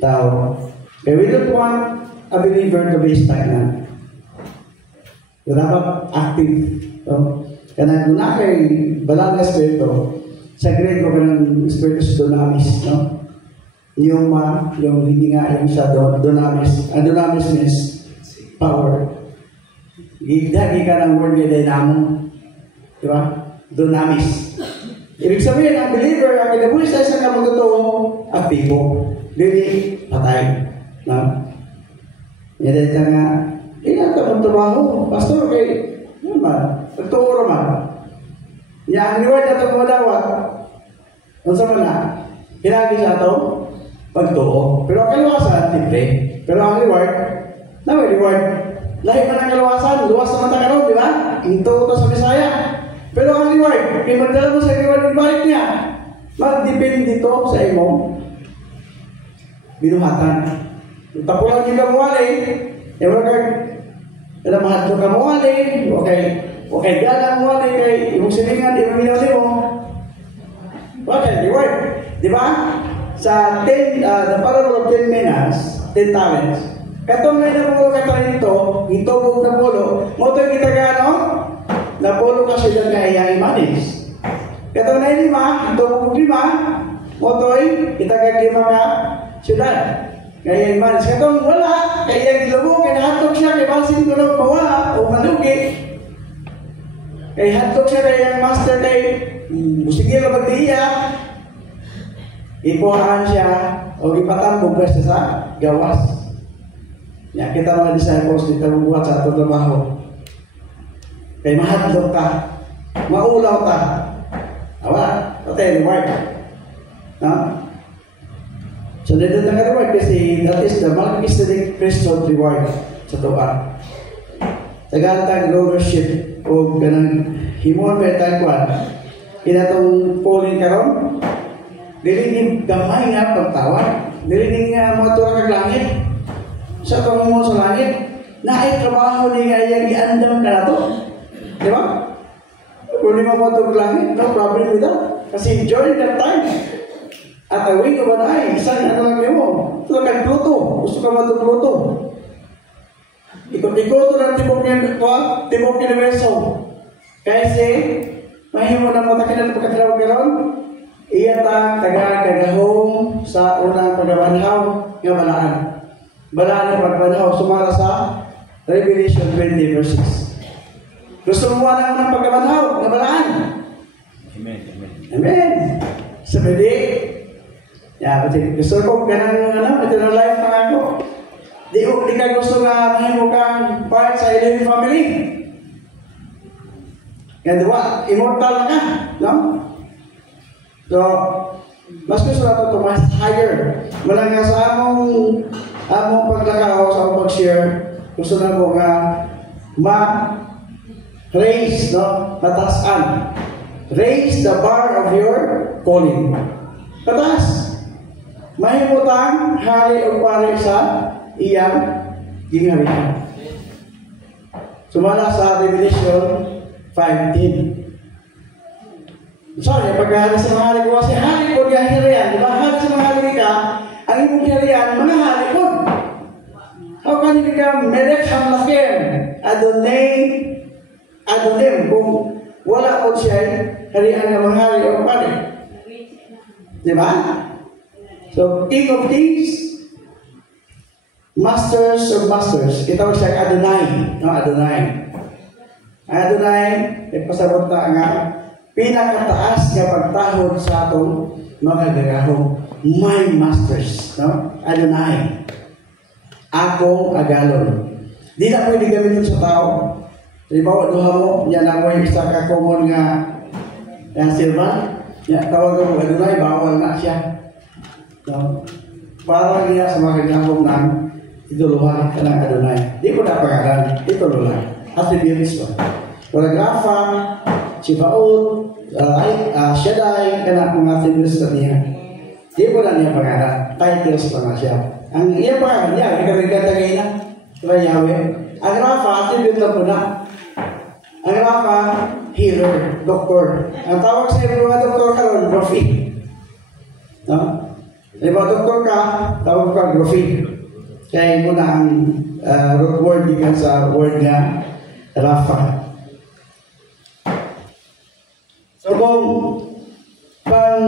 tao. Okay, we don't want a believer to be stagnant. Dapat active. So, kaya kung na kay balang na espiritu, sa grade ko ka ng espiritu sa dunamis, no? Yung hindi nga, yung sa dunamis. Ang dunamis means power. Gigdagi ka ng word nga dynamo. Di ba? Dunamis. Ibig sabihin, ang believer, ang kinabuhi sa isang kapagtotoo, aktibo. Dili, patay. No? Yan ka nga, ilan ka mong trabaho? Pastor, kay, yun man, nagtuuro man. Yan, ang reward na itong madawat. Ano sa mana? Hinagi sa ito? Pagtuo. Pero ang kalawasan, libre. Pero ang reward, na may reward. Lahi man ang kalawasan, luwas naman ta karon, di ba? Into ito sa Bisaya. Pero ang reward, kay magdala mo sa reward ng balik niya. Mag-depend dito sa imo binuhatan. Tapulan yung kamuali, ewan kag mahal ko kamuali, okay gala muali kay imong silingan, imong minali mo. Okay, reward. Di ba? Sa 10, the parable of 10 minas, 10 talents. Katong na inapulo ka tayo nito, itubog na pulo, mo ito yung kitagano, napulo ka sila nga iyang imanis. Katong na lima, itubog 5, mo ito yung kitagag 5 ka sila. Kaya imanis. Katong wala, kaya gilubog, kaya nahatok siya, kaya basin ko lang mawala, o malugi. Kaya hatok siya kaya yung master kay sige na magdiya. Ipuhaan siya o ipatambog pa siya sa gawas. Ya, kita mga disciples dito buhat sa ato trabaho. Kaya mahadlok ka, maulaw ka. Awa, okay, reward. No? So, dito na ka-reward kasi that is the Melchizedek priesthood reward sa tuwa. Tagatang rulership o ganang himon may tagwan. Inatong polling karon, dilinig gamay nga pagtawad. Dilinig nga mga turang kaglangit. Sa kamumon sa langit, naay trabaho ni nga yung iandam ka na to. Di ba? Kung di mo turang langit, no problem with that. Kasi during that time, at awin ka ba na ay, isang ano lang mo. Ito kang Pluto. Gusto ka matong Pluto. Ikot-ikot ng Timog Universo. Kasi, mahimo na matakin ang pagkatiraw karon, iya ta taga-kagahong sa unang pagkabanhaw nga balaan. Balaan ang pagbanhaw, sumara sa Revelation 20 verse 6. Gusto mo na ng pagkabanhaw nga balaan? Amen. Amen. Sabi gusto ko ganang ito na life na ako. Di ka gusto nga mahimo kang part sa Elohim family. Kaya diba, immortal ka, no? So, mas gusto natin ito mas higher. Mula nga sa among paglakaw, sa among pag-share, gusto na mo nga ma-raise, no? Matasan. Raise the bar of your calling. Pataas. Mahimutang hari o pari sa iyang gingharian. Sumala sa Revelation 5:10. Sorry, pagkahali sa mga hari ko kasi hari ko yung hirian. Diba? Hari sa mga hari ka, ang imong hirian, mga hari ko. How can you become Melech Hamlakem? Adonim, kung wala ko siya, harian ng mga hari o pari. Diba? So, King of Kings, Masters of Masters. Kita ko siya Adonai. No, Adonai. Adonai, ipasabot na nga, pinakataas nga pagtahod sa atong mga gagahong my masters. No? Adonai. Akong agalon. Di na pwede gamitin sa tao. Halimbawa, duha mo, yan na mo yung isa ka common nga servant. Tawag mo, Adonai, bawal na siya. No? Para niya sa mga ginagong ng iduluhan ka ng Adonai. Di ko na pangalan, ito lang. Attributes mo. Paragrafa, Sibaot, Shaddai, kana mga attributes na niya. Di ko na niya pangalan. Titles pa na siya. Ang iya pangalan niya, ikagaganda na. Diba Yahweh? Ang Rafa, attribute lang po na. Ang Rafa, healer, doktor. Ang tawag sa iyo mga doktor karon, Rafi. No? Diba doktor ka, tawag ka Rafi. Kaya mo na ang root word ikan sa word nga Rafa. So kung pang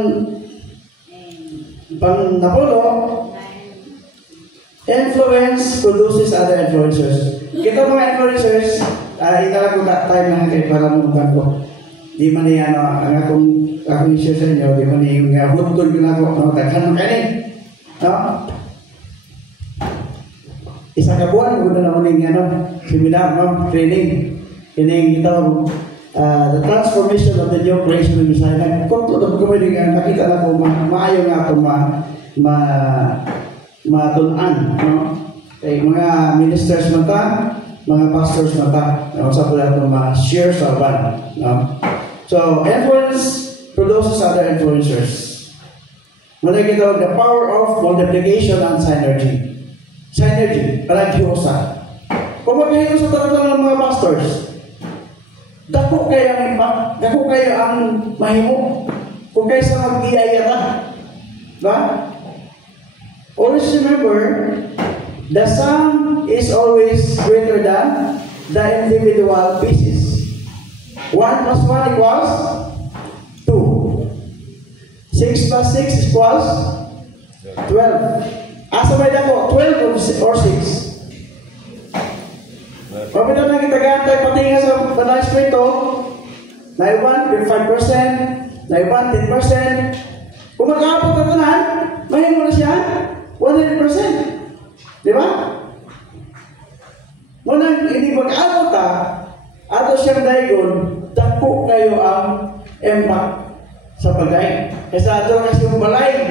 napulo, influence produces other influencers. Kita mga influencers, itala ko na time na kayo para mumukan ko. Di man niya, ang akong issue sa inyo, di man niya yung hutol ko na ako, taghan mo kanin. No? Isa ka buwan, kung na uling seminar, training. Kining ito, the transformation of the new creation of Messiah. Kung tulad ko pwede nga, nakita na po, maayo nga ito matunan. No? Kaya mga ministers mata, mga pastors mata, sa pula ito ma-share sa ban. No? So, influence produces other influencers. Muna kita the power of multiplication and synergy. Synergy, parang hiyosa. Kung maghiyosa talaga ng mga pastors, dako kayo ang impact, dako kayo ang mahimo. Kung kayo sa mag-iayata. Diba? Always remember, the sum is always greater than the individual pieces. 1 plus 1 equals 2. 6 plus 6 equals 12. Asa ba ako? 12 or 6? Pagkita na kita gantay pati nga sa Banal Espiritu, na iban 5%, na iban 10%. Kung mag-aapot na tanan, mahimo na siya 100%. Di ba? Muna, hindi mag-aapot ato siyang daigon, dako kayo ang impact sa pagay. Kaysa ato kasi yung balay,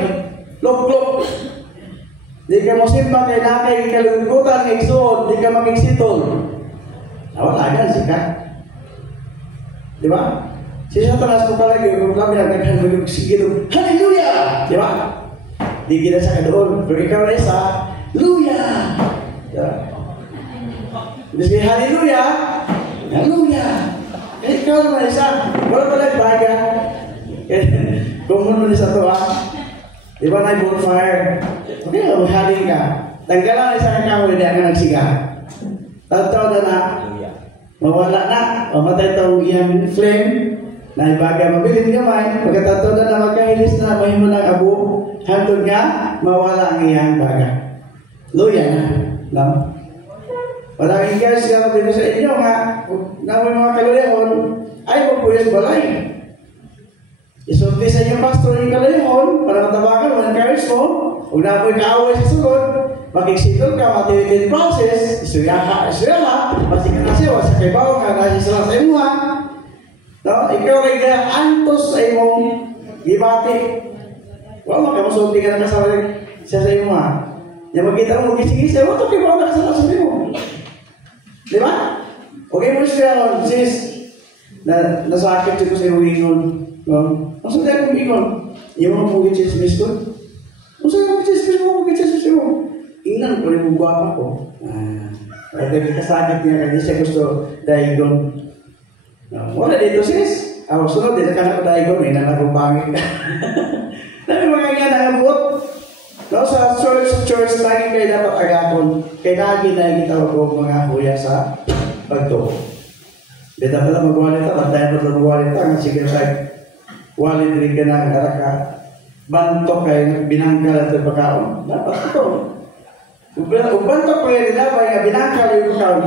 lok-lok. Di ka mo simpa kay nakay kalungkutan ng igsoon, di ka mag-igsitol. Wala yan, sikat. Di ba? Si Satanas mo palagi, kung kami nagkakaroon yung sigilong, Hallelujah! Di ba? Di kita sa kadoon. Pero ikaw na isa, Hallelujah! Di ba? Di sige, Hallelujah! Hallelujah! Eh, ikaw naman isa, wala pala baga. Kung mo isa to di ba na bonfire? Okay, maghalin ka. Tanggalan isa ka kahoy, hindi ka nagsiga. Tataw na mawala na, mamatay itong iyang flame, na ibaga mabilin gamay, pagkatato na magkahilis na, mahimo ng abo, hantod nga, mawala ang iyang baga. Luya na. No? Maraming guys, dito sa inyo nga, na may mga kalayahon, ay magpuyas balay. Isulti sa inyo, pastor, yung kalayahon, para matabakan mo, encourage mo, huwag na ako'y kaaway sa sulod, makiksidol ka, matilitin process, isuyaha, masika na siya, wasa kay bawa ka, nasi sila sa imo ha. No? Ikaw ay antos sa imong gibati. Wala makamusulti ka na kasama siya sa imo ha. Yung magkita mo, magkisig-isig, wala kay bawa ka sa imo. Di ba? Okay mo siya, sis, nasakit siya ko sa imo ingon. Maksud dia bingung. Ia mau pergi chismis pun. Maksud dia chismis mau pergi chismis pun. Ingat boleh buat apa kok. Ada kita sakit dia kan saya gusto daigon. Wala dito sis. Ako sunod dito ka na daigon ina na kung pangit. Tapi mga nga naabot. No, sa church lagi kayo dapat agapon. Kaya lagi na kita ko mga kuya sa pagtuo. Dito pala magwalit ta, tayo pa magwalit ta, sige tayo. Walit rin ka na karaka bantok kayo binangkal at pagkaon. Dapat ito. Bantok kayo rin na nga binangkal yung pagkaon.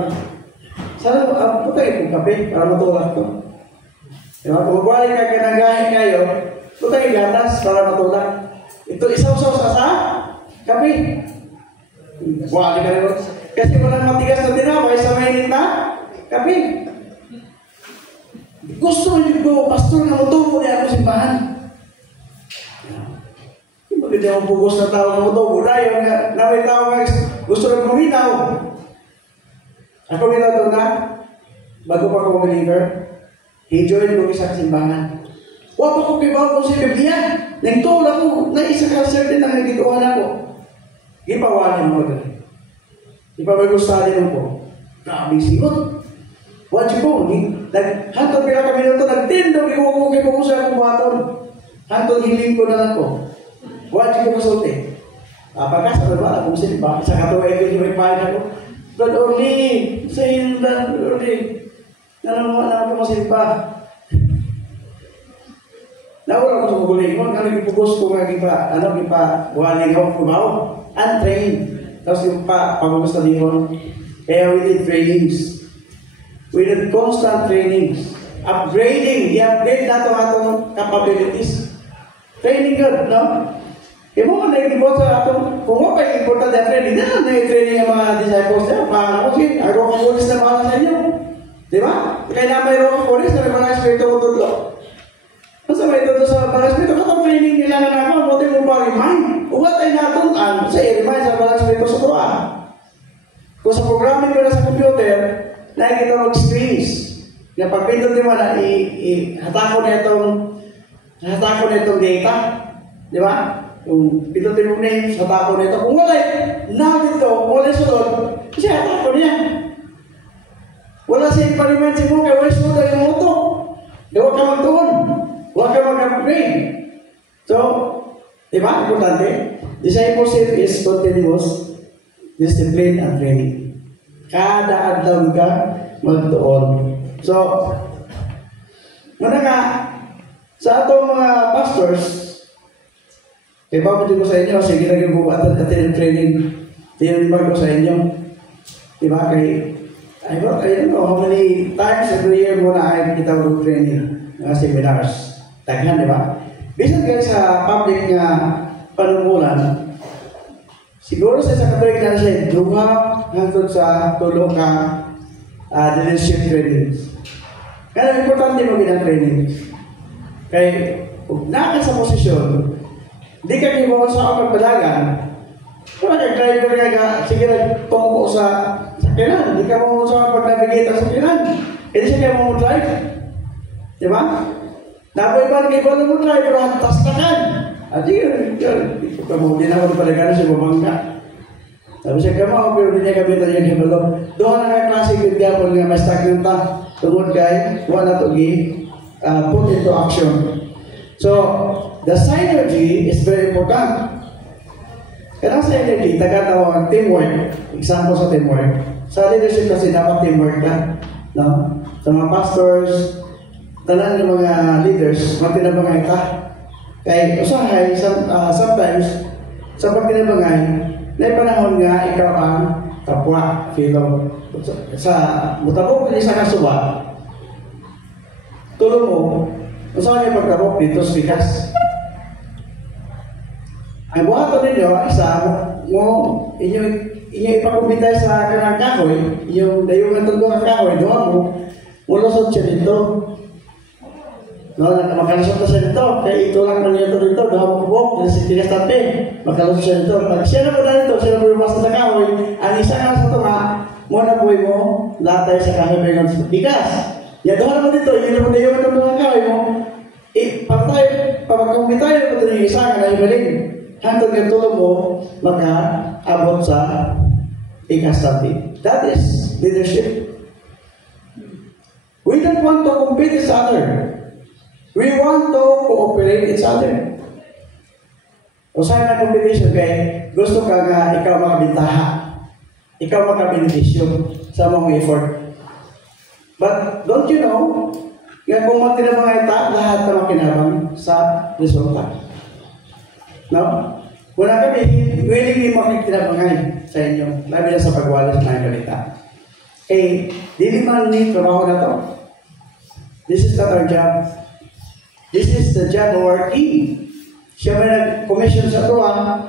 Sana putay itong kape para matulak ito. Diba? Kung wali ka kanagahin kayo, putay gatas para matulak. Ito isaw-saw sa kape. Wali ka rin. Kasi walang matigas na tinapay sa mainit na kape. Gusto ko, pastor, na mutubo niya ako simbahan. Hindi ako pugos na tao na mutubo. Dahil na may tao nga gusto na kumitaw. Ako nila na, bago pa ako believer, i-join ko sa simbahan. Huwag ako kibaw ko si Biblia. Nagtulak ko, naisa ka certain na nagituan ako. Ipawanin mo ko. Ipamagustahin mo ko. Grabe sigot. Huwag ko, hantong pila kami nito, nagtindog, ikukukip ko sa akong baton. Hantong hiling ko na ako. Huwag ko kasulti. Pagkasa na ba, kung simba, sa katuwa ko yung may pahin ako. Brad Orly, sa iyo, Brad Orly. Nanamuha ko masimba. Naura ko sa maguling mo, nagipugos ko nga waling ako kumaw. Untrained. Tapos yung pagugos na limon. Kaya we need trainings. We need constant trainings. Upgrading. I-upgrade na itong capabilities. Training good, no? Kaya mo nag-ibot sa atong, kung mo pa important na training, na nag-training ang mga disciples niya. Paano ko siya? Ako kang pulis na para sa inyo. Di ba? Kaya na mayroon kang pulis na may mga espiritu ko tutlo. Masa may tutlo sa mga espiritu, katong training nila na naman, buti mo pa remind. Ugat ay natunan sa i-remind sa mga espiritu sa Quran. Kung sa programming ko na sa computer, nakikita mag-screens. Nga pagpindot mo na, hatako na itong data. Di ba? Kung pindutin mo names, hatako na ito. Kung wala, dito, wala sunod, kasi hatako niya. Wala siya iparimind si mo, kaya wala sunod ang moto. Huwag ka magtuon. Huwag ka mag-upgrade. So, di ba? Importante. Discipleship is continuous discipline and training. Kada adlaw ka magtuon. So, muna nga, sa atong mga pastors, kaya papunti ko sa inyo, sige na yung bukat at training, tinanibag ko sa inyo. Diba? I don't know how many times every year muna kita mag-training, mga seminars. Taghan, diba? Bisan kayo sa public nga panungulan, siguro sa katuig na siya, duha hangtod sa tulong ka leadership trainings. Kaya importante mo ginang training. Kaya kung naka sa posisyon, hindi ka kibawa sa pagpalagan, wala kang driver ka, sige nagtungo sa sakyanan, hindi ka mo sa pag-navigate sa sakyanan, hindi siya mo drive. Diba? Napoy-ban kayo ba mo drive, pero hantas na kan. At yun, hindi na ako palagan siya bumangka. Sabi siya, kama, pero hindi niya kabitan niya kibalo. Doon na nga klase yung gapon nga mas takyon ta. Tungod kay, wala to put into action. So, the synergy is very important. Kaya sa synergy, tagatawag teamwork. Example sa teamwork. Sa leadership kasi dapat teamwork ka. No? Sa mga pastors, tanan ng mga leaders, magtinabangay ka. Kaya usahay, sometimes, sa pagtinabangay, may panahon nga ikaw ang kapwa, fellow. Sa mutabok na isa kasuwa, tulong mo, usahan niyo pagtabok dito sa bigas. Ang buhato ninyo, isa mo, inyo ipakumbitay sa kanang kahoy, yung dayungan tundo ng kahoy, doon mo, mulusot siya dito. No, makalusot na siya dito, kaya itulak na niya ito dito, doon mo kubok, kasi tigas tabi, makalusot siya dito. Pag siya na po na dito, siya na po yung basta sa kahoy, ang isa nga sa tunga, muna po mo, latay sa kahoy may ng bigas. Ya doon naman dito, yun naman yung mga kahoy mo, pagkumbitay na po ito yung isa, na ibaling. Hantong yung tulong mo, maka-abot sa ikastabi. That is leadership. We don't want to compete each other. We want to cooperate each other. O saan na competition kay gusto ka nga ikaw makabintaha. Ikaw makabenepisyon sa mong effort. But don't you know, nga kung matinabang ita, lahat na makinabang sa resulta. No? Wala kami willingly makikinabangay sa inyo, labi na sa pagwalas ng kalita. Di man ni trabaho na to. This is not our job. This is the job of our team. Siya may nag-commission sa tuwa.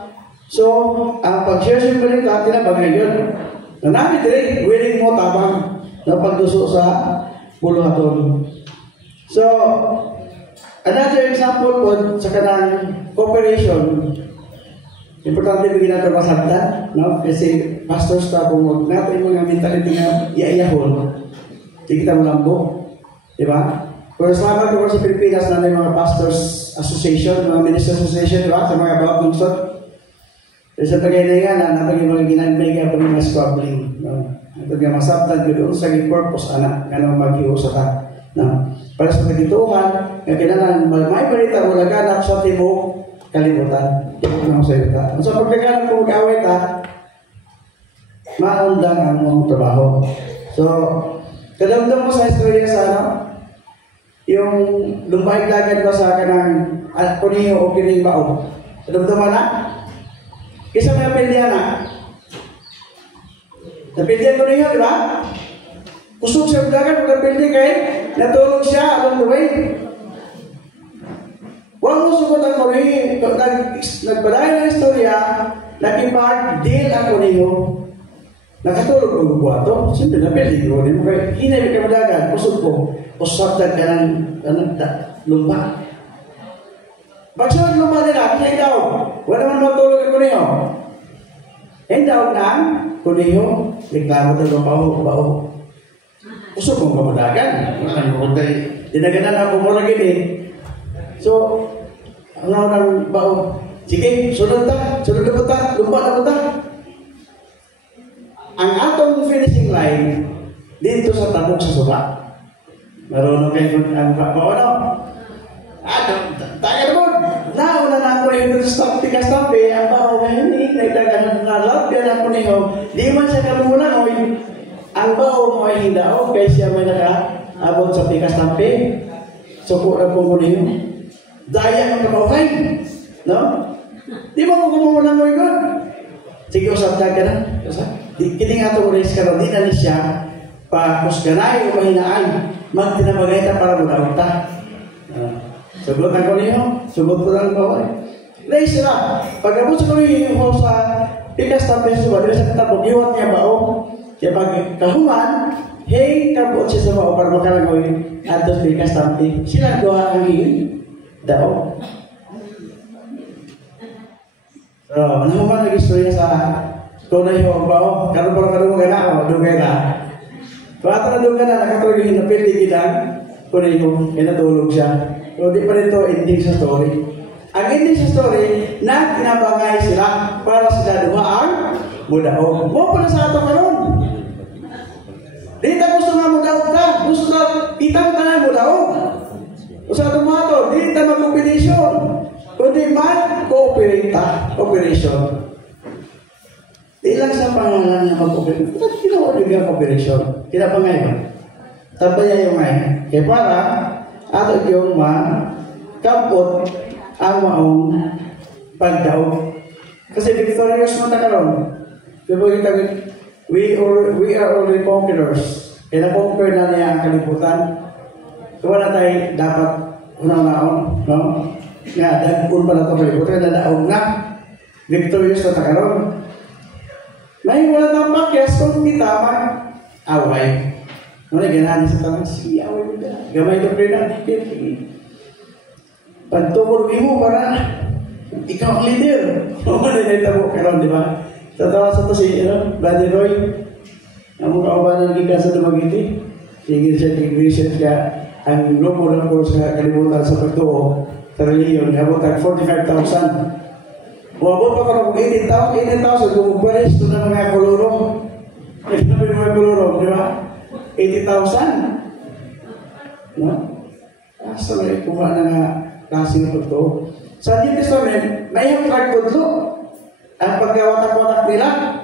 So, ang pag-share siya balita, tinabangay yun. Nanami dire, willing mo tabang na pagduso sa puluhaton. So, another example po sa kanang cooperation. Importante bigyan natin masabtan, no? Kasi pastors ta kung huwag natin mga mentality na iayahon, di kita malambo. Diba? Pero salamat ko sa Pilipinas na may mga pastors association, mga minister association, diba? Sa mga bawat lungsod. Kasi sa tagay na yan, napagin mga ginagmay ka pa rin mas squabbling. No? Ito nga masabtan ko doon sa purpose, anak, ganang maghiho sa ta. No? Para sa pagkituhan, yung kailangan may balita mo laganap sa timog, kalimutan. Ito na sa iyo ta. So pagkaganap kung mag-away ta, maundang ang mong trabaho. So, kadamdam mo sa istorya sa ano, yung lumbay lagad ba sa kanang kuniyo o kining bao. Kadamdam mo na? Isa may apelya na. Napilya ko niyo, di ba? Kusog siya lagad, napilya kay natulog siya along the way. Huwag mo sugot ang kuniyo. Nagbalayan ng istorya, nakipag-deal ang kuniyo. Nakatulog ko bubuhato. Siyempre, napilya ko. Hinay ka madagan, kusog ko. Usaptan ka ng lumba. Pagsunod lumba nila, hinay daw. Wala naman matulog ang kuniyo. Hinay daw ng kuniyo. Reklamo talagang baho. Kusog kong kamadagan. Dinaganan ako mo lagi eh. So, ano nang baho? Sige, sunod na punta. Lumba na punta. Ang atong finishing line dito sa tabok sa suba. Marunong kayo ang ano? Taga naman. Nauna na ako yung tikas-stop ang baho ngayon nagdagan na love yan ako niyo. Di man siya kamulang ang baho mo ay hindaw kaya siya may naka-abot sa tikas-stop suko na po mo niyo. Daya ang kabaway. No? Di ba kung kumulang mo yun? Sige, usap ka na. Kini nga itong race ka na, di na siya pakusganay o mahinaan. Magtinamagay na para muna ta. Sugot ko niyo. Sugot ko lang baway. Race na. Pagkabot sa niyo yung sa pikas na peso ba, dili sa katabog, iwat niya bao. Kaya pag kahuman, hey, kabot siya sa bao para makalangoy at dos pikas tampi. Sila doha ang hingin. Daw. So, ano man nag-istorya sa tunay yung bao, karon ka na, dugay na. Kung na dugay na, nakatulog yung napili kita, tunay ko, natulog siya. So, di pa rin ito ending sa story. Ang ending sa story, na kinabangay sila para sila dumaan, mudaog. Mo pala sa ato karon. Di ta gusto nga mudaog ka, gusto na, kita mo tanan mudaog. Usa ito mga ito, di ta mag-combination. Kundi mag-cooperation. Di lang sa pangalan niya mag-cooperation. Ba't ginawa niyo yung cooperation? Kinapangay ba? Tabaya yung ngay. Kaya para, ato yung makapot ang maong pagdaog. Kasi victorious mo na karon. We are already conquerors. Kaya na-conquer na niya ang kalibutan. Kung wala tayo dapat unang-naon, no? Nga, dagpun pala ito kalibutan, nadaog na. Victorious na takaroon. May wala tayong pakyas kung kita mag-away. Ano, ganahan sa tanong, si away mo na. Gamay ito rin na, pagtungkol mo para ikaw ang leader. Ano na mo karoon, di ba? Sa tawa sa ito si Brother Roy, ang mga kaubanan ng sa Dumagiti, sige siya, tig-reset ka, ang grupo ng po sa kalibutan sa pagtuo, sa reliyon, abot ang 45,000. Umabot pa ka ng 18,000, kung magbalis ito na mga kolorong. Ito na mga kolorong, di ba? 80,000. No? Asa na ikuha na nga klase ng pagtuo. Sa New Testament, may yung tragpudlo. Ang pagkawatak-watak nila.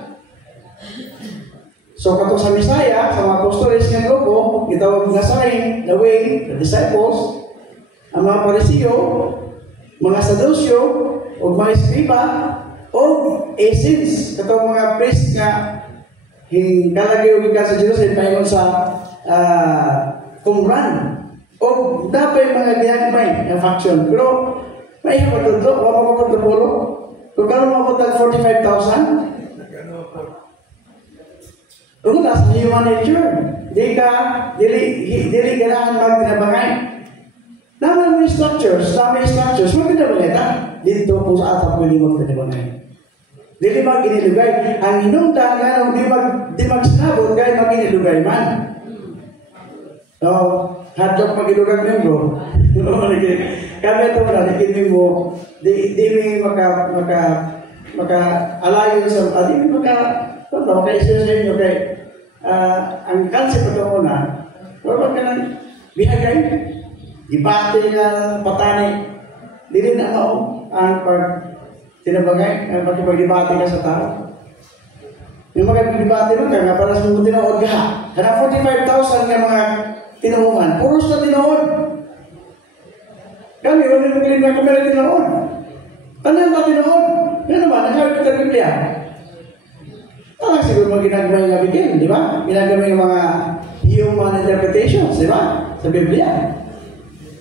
So, katong sa Misaya, sa mga apostoles ng grupo, gitawag nga sign, the way, the disciples, ang mga Pariseo, mga Sadusyo, o mga Eskriba, o Essenes, katong mga priest nga, kalagay ka sa Jerusalem, pahingon sa Qumran, o dapat mga giyagmay ng faction. Pero, may hapatudlo, wala mapagpapatulo. Kung gano'n mapunta 45,000, Una, sa human nature. Dili kailangan magtinabangay. Naman may structures, magtinabangay ta. Dito po sa atap pwede magtinabangay. Dili mag-inilugay. Ang hinungdan nga, di magsinabot, kaya mag-inilugay man. So, hadlok mag-ilugay membro. Kami ito na, di mo, di maka-alayo sa, di mo maka-isa sa inyo kay, ang concept ito muna, wala ka ng bihagay, ipati nga patani, dili na ako ang tinabagay, makipag-debate ka sa tao. Yung makipag-debate mo ka, nga para sa mga tinood ka, kada 45,000 nga mga tinuungan, puros na tinuod. Kami, wala yung kilim na kumera tinuod. Tanan na tinuod. Yan naman, nagsabi kita Biblia. Siguro mga ginagawa yung nabigyan, di ba? Ginagawa yung mga human interpretations, di ba? Sa Biblia.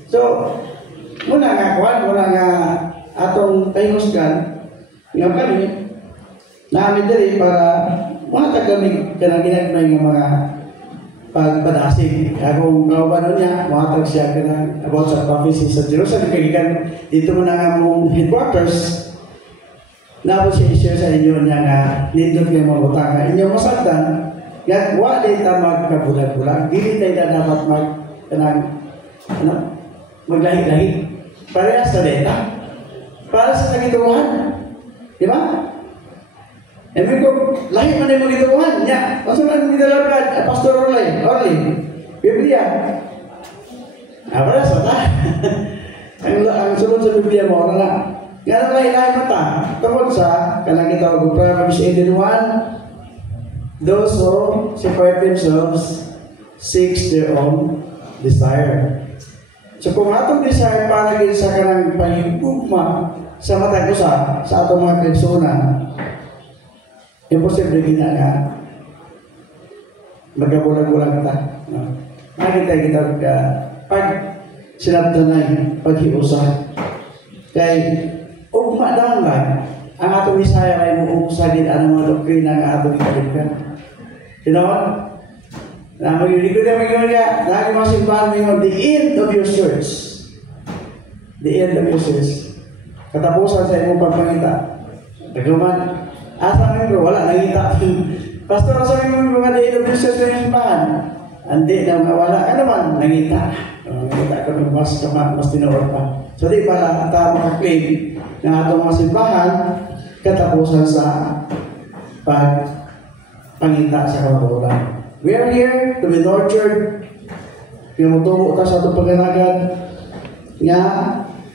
So, muna nga atong pahingusgan, nga kami, namin dali para matag kami ka ginagawa yung mga pagpadasig. Kung kauban niya, matag siya ka about sa prophecy sa Jerusalem. Kagikan dito mo na nga mong headquarters, na po siya i-share sa inyo niya nga nindot kayo mga utang nga inyong masagdan nga wala ta magkabulag-bulag dili tayo na dapat maglahi-lahi parehas sa data para sa nagituhan, di ba? Emin ko lahi man yung magituhan niya masunan mo nilalagan Pastor Orly Biblia parehas sa ta ang sunod sa Biblia mo na nga naman ilahin mo ta, tungkol sa kanang kita o Proverbs 18:1, those who separate themselves seek their own desire. So kung atong desire para sa kanang pahigugma sa matag usa sa atong mga personan, imposible gina nga magabulag-bulag ta. Nakita kita pag sinabtanay, paghiusa. Kay ugma daw lang ang atong Bisaya ay muusagin ang mga doktrina ng atong ikalipkan. Tinawag? Na mag-iligod na mag-iligod lagi mga simbahan ngayon, the end of your search. The end of your search. Katapusan sa imong pagpangita. Nagaman, asa membro, wala, nangita. Pastor, sabi mo mga the end of your search na yung simbahan. Hindi na wala ka naman, nangita. Nangita ka ng mas tinawag pa. So di pala ata makaklaim ng atong mga simbahan katapusan sa pagpangita sa kamatulan. We are here to be nurtured. Pinutubo ta sa atong paganagan nga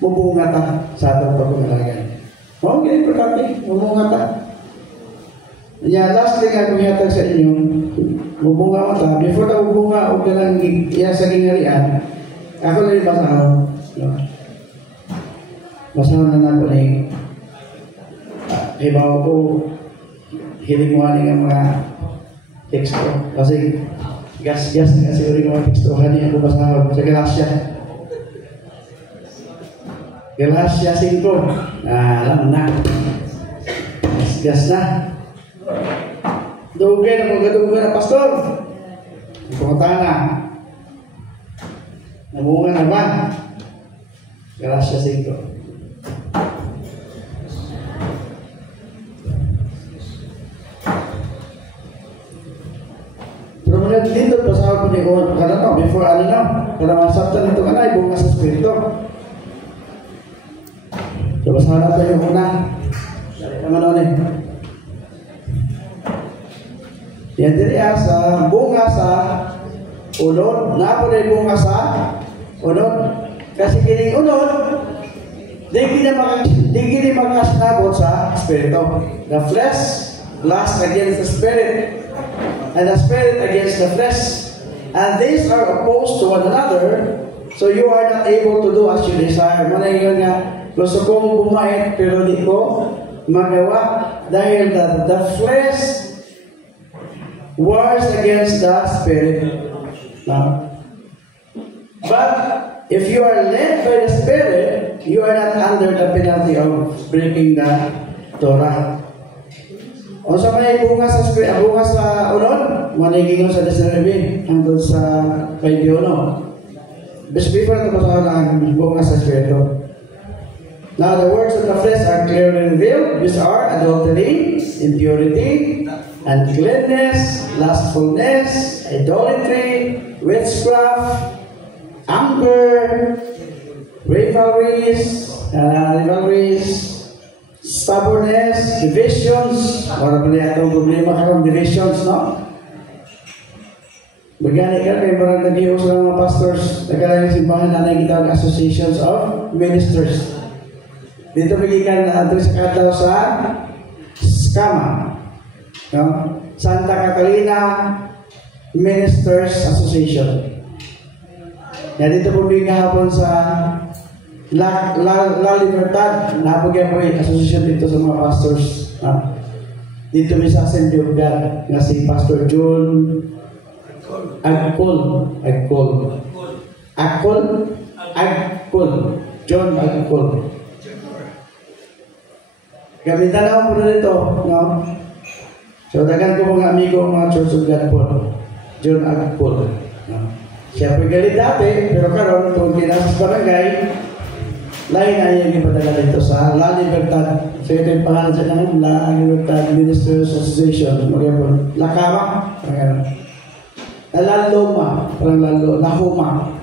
mubunga ta sa atong paganagan. Mao gyud importante, mubunga ta. Nya last thing ako hatag sa inyo, mubunga mo ta before ta mubunga og kanang iya sa gingarian. Ako na basahan. Basahan na ako na ibaw ko hiling mo ang mga text ko. Kasi gas kasi ulit mga text ko. Hani ako basahan sa Galatia 5. Alam na. Gas na. Dugay na mga na pastor. Pumunta na. Namunga na ba? Galatia 5. Pero muna dito, pasawa ko ni Juan, before kada masabtan nito kanay, bunga sa Espiritu. So, basahan natin yung una. Naman ulit. Yan diri sa bunga sa unod. Napo na yung bunga sa unod. Kasi kining unod, di kini makasnabot sa Espiritu. The flesh lusts against the Spirit, and the Spirit against the flesh. And these are opposed to one another, so you are not able to do as you desire. Manay yun nga, gusto kong bumait, pero di ko magawa. Dahil the flesh wars against the Spirit. Now, but if you are led by the Spirit, you are not under the penalty of breaking the Torah. O sa may bunga sa unod, maniging sa 19 hanggang sa 21. Best before na pasahan ang bunga sa Espiritu. Now the works of the flesh are clearly revealed. These are adultery, impurity, uncleanness, lustfulness, idolatry, witchcraft, anger, rivalries, stubbornness, divisions. Para pala itong problema karon divisions, no? Bagani ka kay parang nag-ios ng mga pastors, nagkaroon yung simbahan na nagkitawag associations of ministers. Dito magikan na ato sa kadlaw sa SCAMA, no? Santa Catalina Ministers Association. Yan dito po hapon sa La Libertad, napagyan po yung association dito sa mga pastors. Dito may sa Assembly of God nga si Pastor John Agcol. John Agcol. Gamitan ako po dito, no? So, dagan ko mga amigo, mga Church of God po. John Agcol. No? Siya po galit dati, pero karon kung kinasas barangay, lain na yung ipadala dito sa La Libertad. So, ito yung pangalan sa kanang La Libertad Ministers Association. Mag-ipon. La Cama. La Loma. La Homa.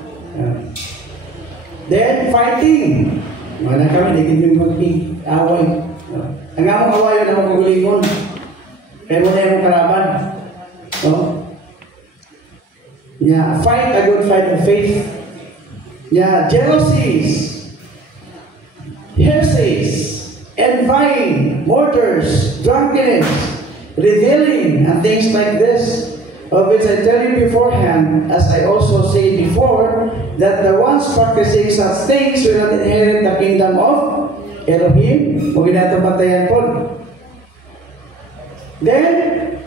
Then, fighting. Mga na kami, hindi mag-away. Ang among away yun, ang magulingon. Kaya mo na yung karaban. No? Yeah, fight a good fight of faith. Yeah, jealousies, heresies, envying, murders, drunkenness, revealing, and things like this, of which I tell you beforehand, as I also say before, that the ones practicing such things will not inherit the kingdom of Elohim. Huwag natin patayan po. Then,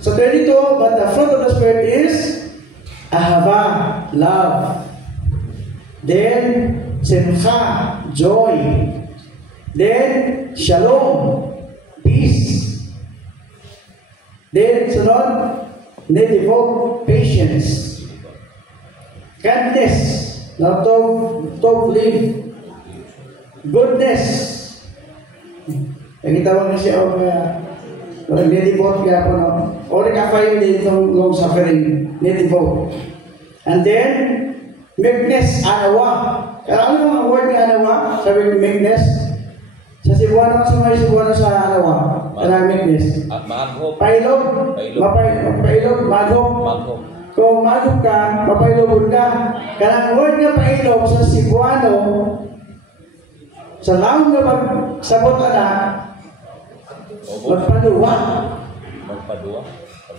so 22, but the fruit of the Spirit is ahava, love. Then, simcha, joy. Then, shalom, peace. Then, sunod, devote, patience. Kindness, now to live. Goodness. Ang itawag na siya, walang devote kaya po, no? Or nakafayin din itong long suffering, devote. And then, meekness, anawa. Kaya ano yung word ni anawa? Sabi ko, meekness. Sa Cebuano, sa mga Cebuano sa anawa. Kaya meekness. Maghop. Pailog. Pailog, maghop. Kung maghop ka, mapailogod ka. Kaya ang word nga pailog sa Cebuano, sa laong na magsabot na, magpaluwa.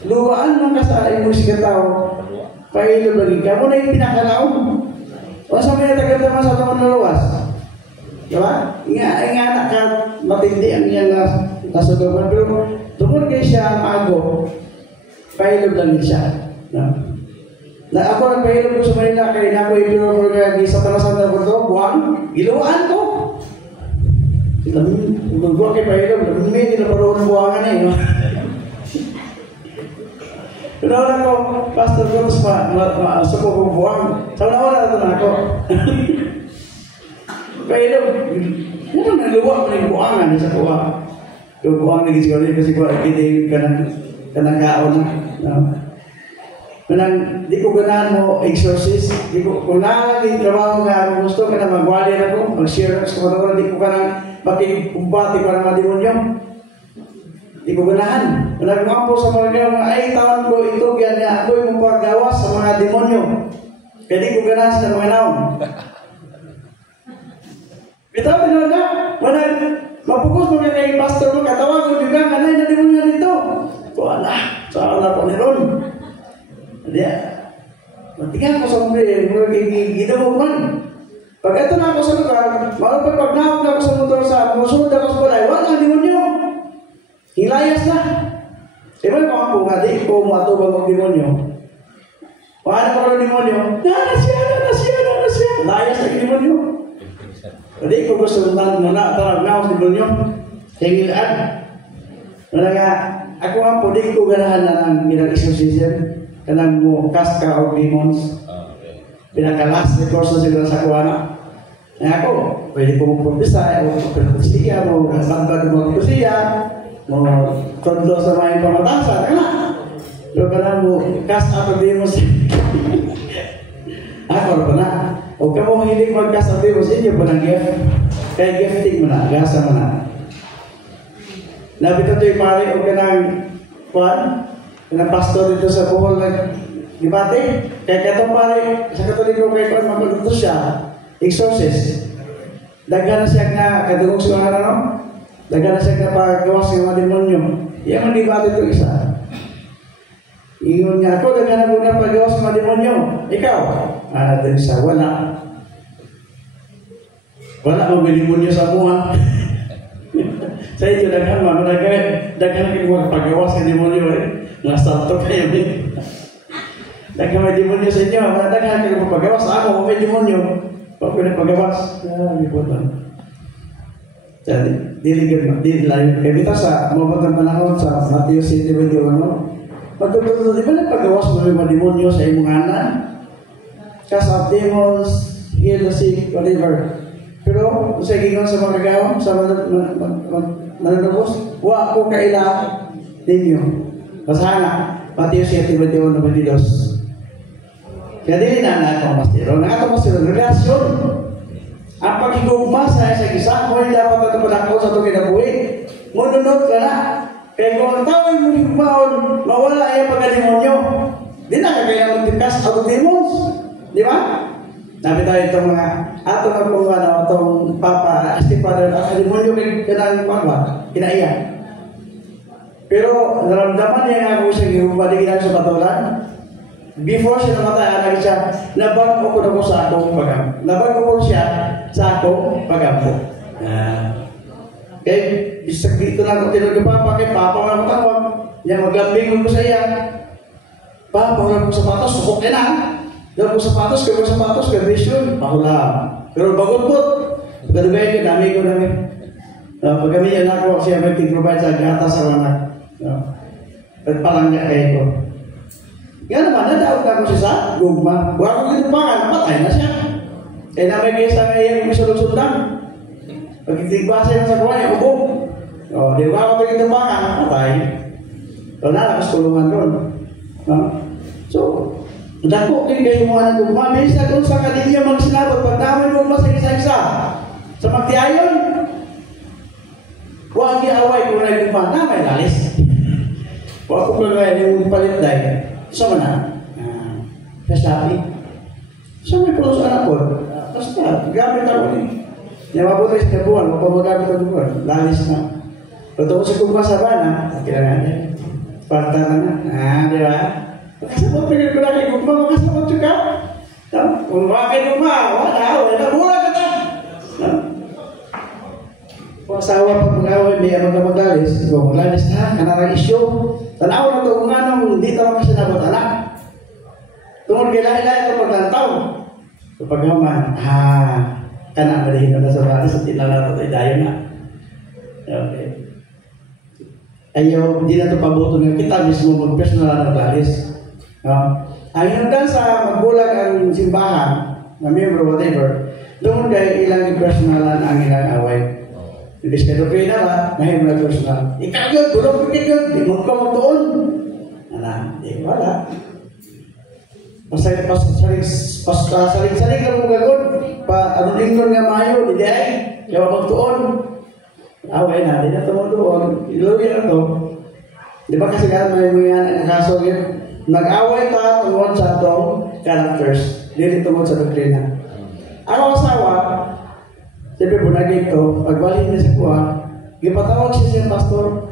Luwaan mo ka sa imong sigataw. Pailog lagi ka. Muna yung pinakalaw. O sa mga tagal-tagal sa mga naluwas. Diba? Nga ka matindi ang iyang nasugapan. Pero tungkol kay siya maago, pailog lang siya. Na ako nagpahilog ko sa Manila kaya na ako ipinuro ko sa talasan ko ito, buwang, giluan ko. Buwang kay pahilog, may ginaparoon ng buwangan eh. Pinawala ko, Pastor Cruz sa ko buwang. Sa una ito na ako. Pahilog, ano naluwa ko ng buwangan sa kuwa. Yung buwang nag-isip kasi ko, hindi ka ng kaon na. Kanang di ko ganahan mo exorcist, di ko kung nalagay trabaho nga ako gusto ka na magwali ako, mag-share sa mga di ko kanang makikumpati para mademonyo. Di ko ganahan. Kanang mampo sa mga nga ay taon ko ito yan nga ako yung paggawas sa mga demonyo. Kaya di ko ganahan sa mga naon. Bitaw na nga, manang mapukos mo kay pastor mo katawag ko juga kanay na demonyo dito. Wala, saan ko ni ron. Dia, tingnan ko sa mga ginawa man. Pag ito na ako sa lugar, pag-nahap na ako sa motor sa musunod ako sa balay, wala, demonyo. Hilayas na. Diba yung mga bunga, di ko matubag ang demonyo. Paano ko ng demonyo? Nasya. Layas na demonyo. Hindi ko gusto na tarag na ako sa demonyo. Hingilaan. Wala nga, ako ang po, di ko ganahan na ng exorcism, kanang mo cast ka of demons. Pinakalas ni course na siguro sa kuwana. Kaya ako, pwede po mag-propesy, o mag-propesya, mo bantad mo mag-propesya, mo tondlo sa mga pamatasan, kaya pero kanang mo cast out of demons. Ako pa na. Huwag ka mo hiling mag-cast out of demons, inyo pa ng gift. Kaya gifting mo na, gasa mo na. Nabito ito yung pare, huwag ka ng kanang pastor dito sa Bohol dibate, kaya katong pare, sa Katoliko kay Kwan, magluto siya, exorcist. Daghan na siya na, kadugong siya na, no? Daghan na siya na pagawas ng mga demonyo. Iyan ang dibate ito isa. Ingon niya ako, daghan na muna pagawas ng mga demonyo. Ikaw, natin siya, wala. Wala mo may demonyo sa buha. Sa inyo, daghan mo, daghan kayo pagawas ng demonyo eh. Nasalto kayo eh. Daghan may demonyo sa inyo, daghan kayo pagawas. Ako, may demonyo. Huwag ko na pagawas. Liputan. Dili layo. Kaya kita sa mabatang panahon sa Matthew 7:21, pagkatuto, di ba nagpagawas mo yung mga demonyo sa imong anan? Cast out demons, heal the sick, whatever. Pero, sa gingon sa mga kagawang, sa mananubos, wa ko kaila ninyo. Basahan na, Matthew 7:21-22. Kaya dili na ako mastero. Nakato mastero, relasyon. Ang pagigugma sa isa, mo hindi dapat ito padako sa ito kinabuhi. Ngununod ka na. Kaya kung ang tawag mo higmaon, mawala ay ang pagka-demonyo. Di na kaya mag-cast out of demons. Di ba? Nabi tayo itong mga, ato na kung itong Papa, Asti Father, ang demonyo kailangan pa, kinaiyan. Pero naramdaman niya nga kung siya gihumbaliginan sa patulan. Before siya namatay, anak siya, nabago ko na ko sa akong pagampo. Nabago ko siya sa akong pagampo. Kaya, bisag dito na ako tinag ni Papa, kay Papa wala ko tawag. Yan, maglambing ko sa iya. Papa, wala ko sapatos, sukok ka na. Wala ko sapatos, kaya vision, pakula. Pero bagot-bot. Pagkadugay ka, dami ko namin. Pag kami yan ako, siya may provide sa gata sa anak. At palang niya kayo ko. Yan naman, nadaot na ko siya sa gugma. Huwag ko ginupangan, patay na siya. Kaya namin kayo sa ngayon, may sulod-sundan. Pag itigbasa yun sa kuha niya, ubog. Di ba ako ginupangan, patay. So, nalakas tulungan doon. So, dako kayo kayo mga nagugma. May isa doon sa kanilya mga sinabot. Pag namin gugma sa isa-isa, sa magtiayon, huwag i-away kung nagugma. Namay lalis. Huwag ko kagaya yung palit dahil. Sama na. Kasabi. Sa may pulos anak ko. Basta, gamit ako ni. Nawabuti sa kabuhan, mapamagamit ako buwan. Lalis na. Totoo sa kung masaba na, kailangan niya. Parta na. Di ba? Makasabot, pagkat ko na kay Gugma, makasabot ka. Kung bakit Gugma, wala, mula ka ta. Kung asawa pag mag-away, may amang na maglalis. Kung maglalis na, kanarang isyo. Tanaw na ito, kung anong hindi tawag kasi nabot anak. Tungkol kay lahi-lahi ito paglantaw. Kapag naman, kanak malihin na sa balis at tinala ito, dayo na. Okay. Ayaw, hindi na ito pabuto nga kita mismo mag-personal na balis. Ang hinundan sa magbulag ang simbahan, na member, whatever, doon kayo ilang personalan ang ilang away. Ibig kayo kayo na mahim na personal. Ikaw yun, bulong ko kayo, di mo ka magdoon. Di wala. Pasaling-saling ka mong gagon. Anong nga mayo, di ay, kaya magdoon. Away na, di na ito magdoon. Iluwi na ito. Di ba kasi nga may mga kaso yun? Nag-away ta tungkol sa itong characters. Dili tungkol sa doktrina. Ang asawa, siyempre bunagin ito, pagbalik niya sa kuha, ipatawag siya pastor.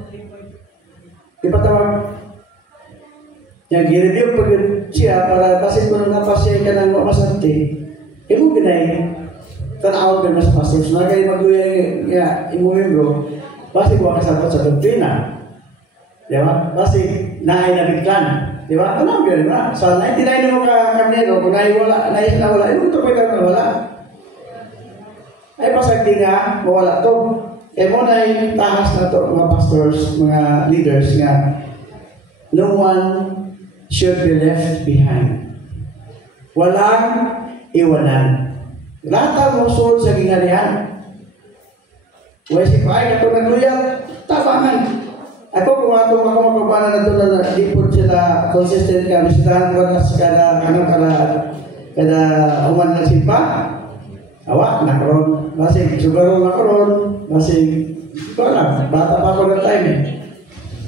Ipatawag. Yang i-review pag siya para kasi kung napasya ka ng masanti, mo binay, tanaw ka mas pastor. So, nagay magluya nga, imumembro, basi kuha kasabot sa doktrina. Di ba? Basi, naay na biglan. Di ba? Tanaw ka, di ba? So, 99 mo ka-kamnero, kung naay na wala, ito pa ka wala. Ay pasagdi nga, mawala to. kaya mo na yung tahas na to, mga pastors, mga leaders nga, no one should be left behind. Walang iwanan. Lahat ang musul sa ginarihan. Huwag si Pai, kato nagluya, tabangan. Ako kung ako magkakapanan na ito na lipod sila consistent ka, bisitahan ko na kada uman na simpa, awak na karon, masig sugaro na karon, masig ito lang, bata pa ako ng time eh.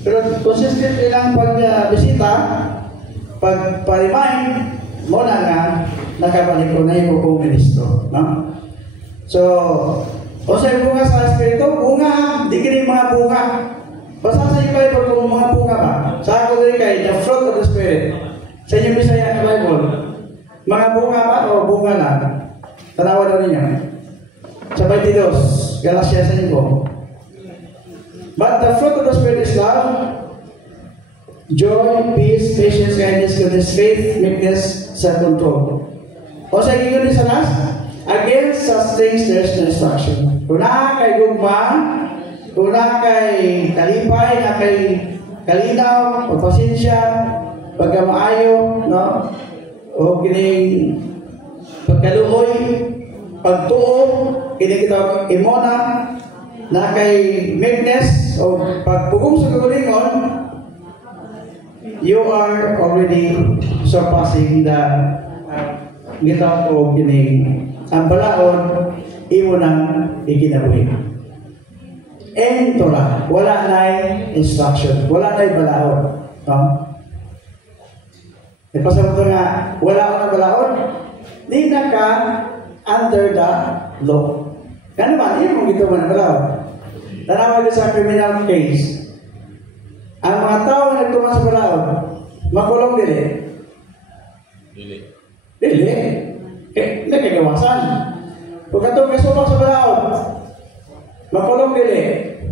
Pero consistent ilang pagbisita, pag-remind, mo na nga, nakabalik ko na yung kong ministro. No? So, o sa bunga sa Espiritu, bunga, di kini mga bunga. Basta sa iyo Bible kung mga bunga ba? Sa ako din kay, the fruit of the Spirit. Sa inyo Bisaya na Bible, mga bunga ba o bunga lang? Tanawa na ninyo. Sa 22, Galatia 5. But the fruit of the Spirit is love, joy, peace, patience, kindness, goodness, faith, meekness, self-control. O sa gigon sa last, against such things there is no instruction. Una kay gugma, una kay kalipay, na kay kalinaw, o pasensya, pagkamaayo, no? O kining pagkaluoy, pagtuo, kining kita imona, na kay meekness, o pagpugong sa kagalingon, you are already surpassing the gitawag o kining ang balaod, imo nang ikinabuhi. And Torah, wala na instruction, wala na balaod. No? Ipasabot nga, wala ko na balaod, di na ka under the law. Kano ba? Hindi mo gito man balaod. Tanawa sa criminal case, ang mga tao na nagtuman sa balaod, makulong dili. Dili. Hindi kagawasan. Kung katong kasubak sa balaod, makulong dili.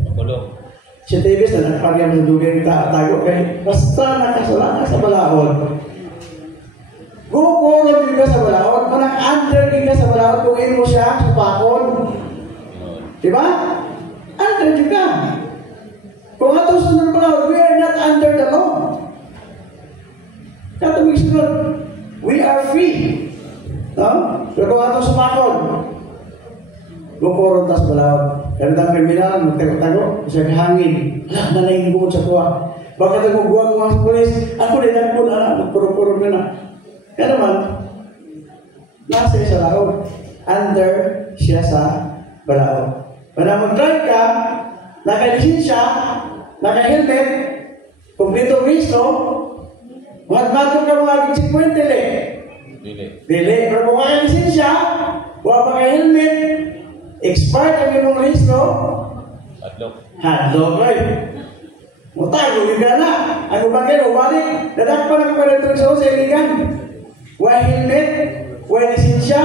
Makulong. Si Davis na nagpagyan sa dugay tago kay basta nakasalanan sa balaod. Gukulong din ka sa balaod, manang under din ka sa balaod kung imo siya sa pakon. Diba? Under din ka. Kung ato sunod balaod, we are not under the law. Katong sunod, we are free. No? Pero kung ato sumakon, gukulong tas balaod. Kaya ang kriminal, magtago-tago, siya kahangin. Alam, nalaing bukod sa kuha. Baka nagugwa ko mga polis, ako rin ako na, nagpurong-purong na na. Kaya naman, nasa siya sa laod. Under siya sa balaod. Para mag-drive ka, naka-lisensya, naka-helmet, kumpleto risto, magbago ka mga 50 dili. Dili. Pero kung naka-lisensya, wala pa ka-helmet, expired ang imong listo, hadlok right. Mutago, hindi na. Ano ba kayo? Balik. Dadakpan ako pa rin sa iligan. Why helmet? Why lisensya?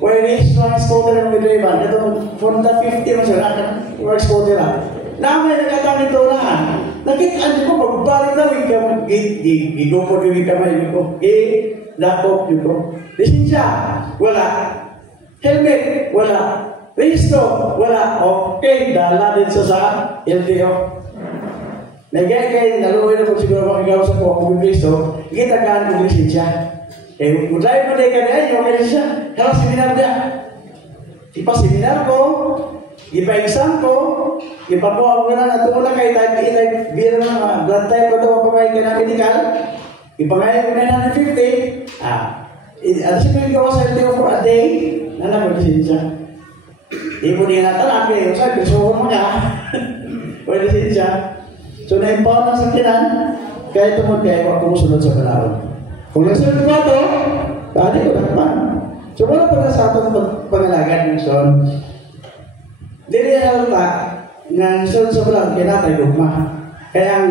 Why register scooter ng midriban? Ito, Honda 50 mo siya. Why scooter na? Namay nakatang ito na. Nakitaan ko, pagbalik na, gigupod yung kamay ko. Laptop ko. Lisensya? Wala. Helmet? Wala. Risto, wala. Okay, dala din sa LTO. Nagay kay naluwi na po siguro makigaw sa po kung Risto, kita ka ang lisensya. Eh, mudlay mo din ka niya, yung lisensya. Kaya seminar niya. Ipa-seminar ko, ipa-exam ko, ipa-buha ko na natulong kay type A, type B na blood type ko ito, mapapay ka na medical. Ipangayag ko na 950. Ano siya may gawa sa LTO for a day, nalang mo lisensya. Ibu dia natalak eh, saya bersuhur mana? Boleh sih ya. So nempel nang sakiran, kaya tumod kaya waktu sunod sa balaod. Kung nasunod ko to, tadi ko dapat. So wala pa sa ato pangalagan ng son. Dili halata nga son sa balaod kaya natay gugma. Kaya ang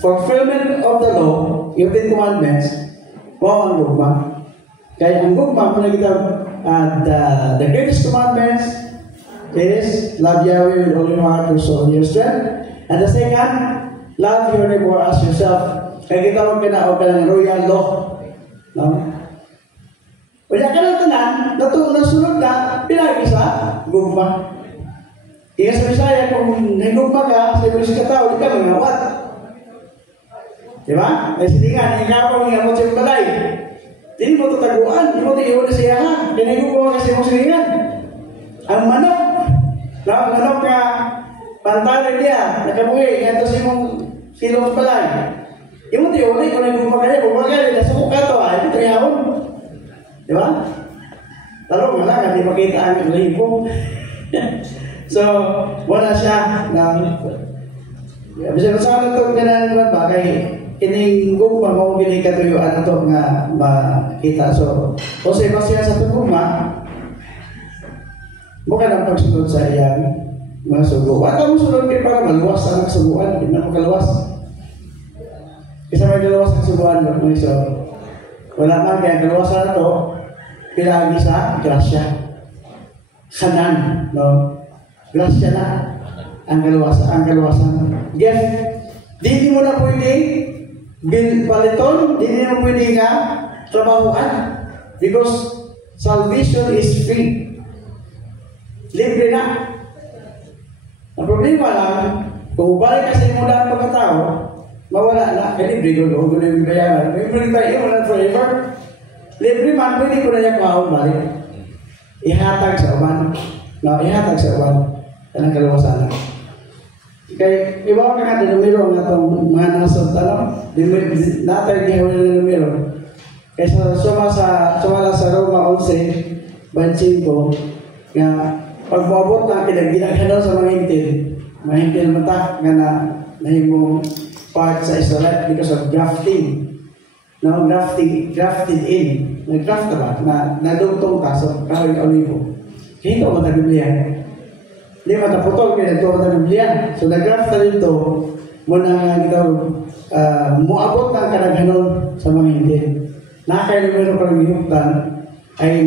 fulfillment of the law, yung 10 commandments, mo ang gugma. Kaya ang gugma, kung nakita the greatest commandments is love Yahweh with all your heart, your soul, and your strength. And the second, love your neighbor as yourself. Kaya kita mo kinao ka ng royal law. No? Kaya ka lang tanan, nasunod na, pinagi sa gugma. Kaya sa Bisaya, kung nagugma ka, sa ibang katao, di ka mangawat. Diba? Ay silingan, ikaw ang ingamot sa balay. Hindi mo tataguan, hindi mo tayo siya ha. Pinagugma ka sa imong silingan. Ang manok, ang manok ka, pantalan niya, nakabuhi, nga ito sa imong silong balay. Hindi mo tayo kung nagugma ka niya, kung magkali, nasuko ka ito, ito tayo hapon. Diba? Talo, wala, hindi makita ang libo. So, wala siya ng bisa ko sa ito ganahan ba kay kining gugma mo kining katuyuan ito nga makita. So, kasi siya sa tugma mukha ng pagsunod sa iyang mga sugo. Wala mo sunod kayo para maluwas ang suguan. Hindi na makaluwas. Kasi may kaluwas ang suguan. So, wala man kaya kaluwasan ito pilagi sa grasya. Kanan, no? Grasya na ang kaluwasan. Again, hindi mo na pwede paliton, hindi mo pwede nga trabahuan because salvation is free. Libre na. Ang problema lang, kung balik kasi mo lang pagkatao, mawala na. Libre ko, kung yung bayaran. Libre tayo, wala forever. Libre man, pwede ko na niya kuhaon balik. Ihatag sa uman. No, ihatag sa uman. Anong kaluwasan na. Kaya, iba ka nga din numero nga itong mga nasod, natay niya wala na numero. Kaya sumala sa Roma 11, bansin ko, nga pag mabot na ginagano sa mga hintil mata nga na nahimong part sa Israel because of grafting. No, grafted in. Nag-graft ka ba? Nadugtong ka sa kahoy olivo. Kaya ito mata Biblia. Hindi mataputol kaya ito mata Biblia. So nag-graft ka dito muna nga muabot ng kanaghanon sa mga hindi. Nakay numero pa ng hiyuktan ay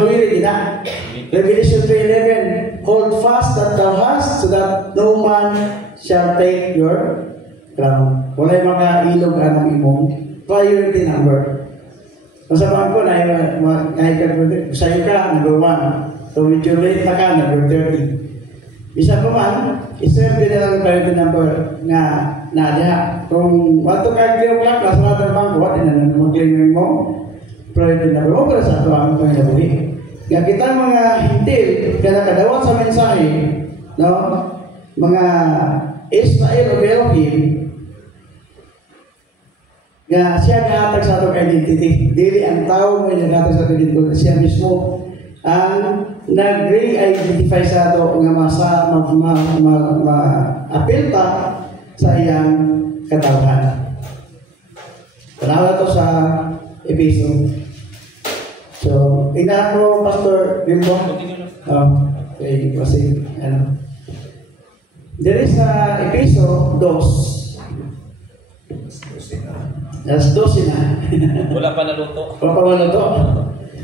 huliri na. Revelation 3:11, hold fast that thou hast, so that no man shall take your crown. Wala'y makailog ang imong priority number. Masabahan ko na sa'yo ka, number 1. So medyo late na ka, number 30. Bisa ko man, iserve din lang priority number nga diha. Kung wato ka 3 o'clock, nasa natin bang kuha, din na mag-claim mo priority number 1 para sa ito ang panginabuhi. Nga kita mga hintil, kaya nakadawat sa mensahe, no? Mga Israel o Elohim, nga siya kahatag sa atong identity. Dili ang tao mo yung kahatag sa atong identity. Siya mismo ang nag-re-identify sa ato nga ma-apilta sa iyang katawan. Tanawa ito sa Episo. So, tingnan ko, Pastor Bimbo. Okay, kasi, there is sa Episo 2. Alas 12 na. Wala pa naluto. Wala pa naluto.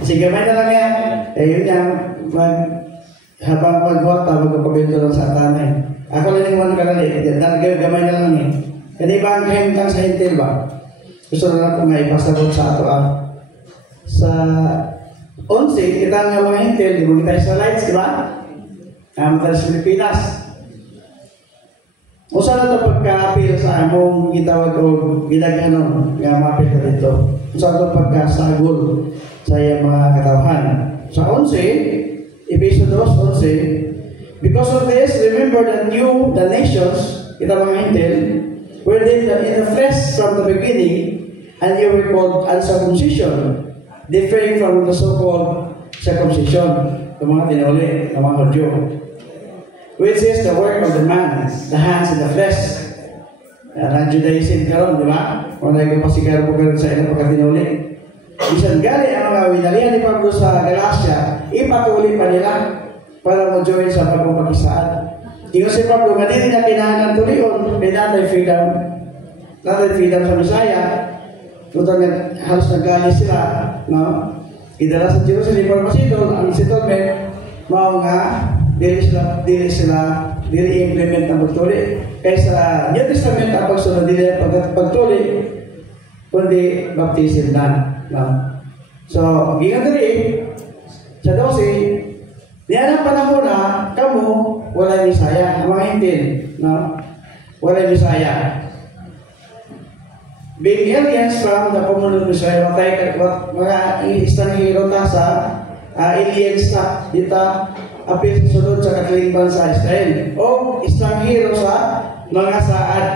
Sige, may na lang yan. Yun yan. Habang magbuhat, magpapabento lang sa tanay. Ako lang yung mga kalali. Gamay na lang eh. Kasi ba ang kahintang sa hintil ba? Gusto na lang kung may ipasabot sa ato sa 11, kita nga mga hintil, di mo kita sa lights, di ba? Matala sa Pilipinas. O saan ito pagka-appeal sa among gitawag o ginagano nga mapit na dito? O saan ito pagka-sagol sa iyang mga katawan? Sa 11, Episo 2:11, because of this, remember that you, the nations, kita mga hintil, were in the flesh from the beginning, and you were called uncircumcision, differing from the so-called circumcision, yung mga tinuli, ng mga Hudyo, which is the work of the man, the hands and the flesh. Ang Judaism karon, di ba? Kung nagpasigaro po karon sa ilang pagkatinuli. Bisan gali ang mga winalihan ni Pablo sa Galacia, ipatuloy pa nila para mo-join sa pagpapakisaan. Ingo si Pablo, nga din na kinahangan tulion, may nanay freedom sa Messiah. Tutang halos naggali sila, no? Idala sa Jerusalem para masitol, ang settlement, mao nga, dili implement ang pagtuli. Kaysa New Testament ang pagsunod dili pagtuli, kundi baptism na. No? So, gingan diri Sa 12, diyan ang panahon na kamo walay Bisaya, ang mga hintil, no? Walay Bisaya. Being aliens from the common Bisaya, mga istanghero ta sa aliens na dito apil sa sunod sa katilingban sa Israel. O istanghero sa mga saad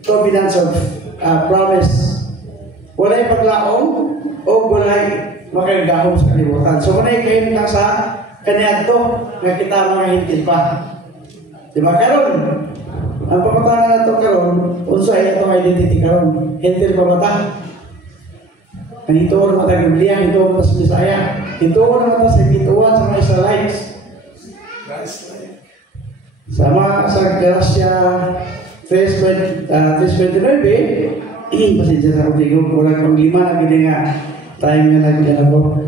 covenants of promise. Walay paglaong o walay makagahom sa kalibutan. So walay kayo lang sa kaniadto nga kita mga hintil pa. Diba karon? Ang pamatangan na ito karon, unsa ay itong identity karon? Hintil pa mata. Kanito na mata ng Biblia, ito na sa Bisaya. Ito na mata sa bituan sa mga Israelites. Sama sa Galatia 3:29, pasensya sa kong kurang lima na gini nga time nga nagdala ko.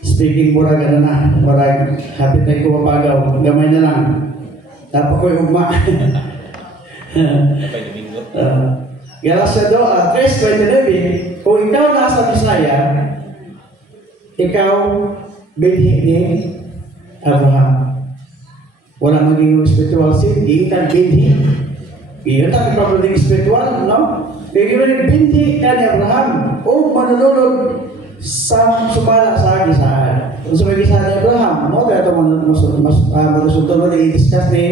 Speaking mura gana na, murag hapit na ko mapagaw, gamay na lang. Dapat ko yung ugma. Galatia 3:29, kung ikaw nasa Bisaya, ikaw binhi ni Abraham. Wala maging spiritual sin, di ka binhi. Iyon ang ipapaling spiritual, no? Kaya gano'n binhi ka ni Abraham o manunulog sa sumala sa agisaan. Kung sa agisaan ni Abraham, no? Kaya ito matusunod na i-discuss ni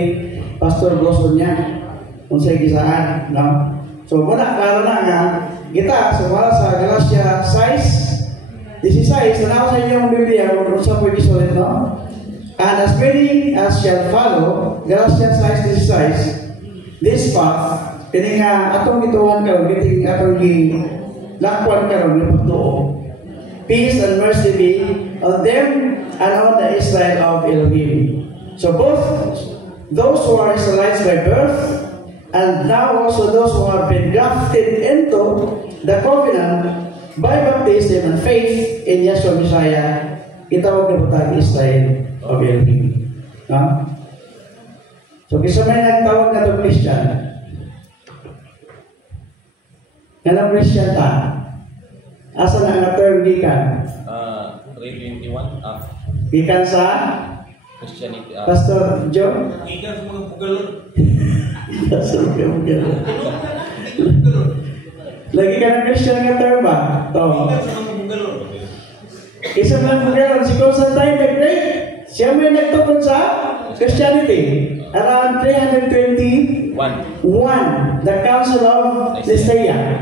Pastor Blossom niya kung sa agisaan, no? So, muna, klaro na nga, kita, sumala sa Galatia 6:16, tanaw sa inyong Biblia, kung sa pwede sulit, no? And as many as shall follow, Galatians 6:16, this path, kini nga atong gituan karon, kiting atong lakwan karon ni pagtuo. Peace and mercy be on them and on the Israel of Elohim. So both those who are Israelites by birth and now also those who have been grafted into the covenant by baptism and faith in Yeshua Messiah, itawag na butang Israel of Elohim. No? So, kisa may nagtawag na itong Christian. Anong Christian ta? Asa na ang term gikan? 321. Gikan sa? Christianity. Pastor Joe? Gikan sa mga bugalon. Pastor Joe. Lagi ka ng Christian nga term ba? Gikan sa mga bugalon. Isa man bugalon, si Constantine the Great, siya may nagtukod sa Christianity. Around 321, the Council of Nicaea.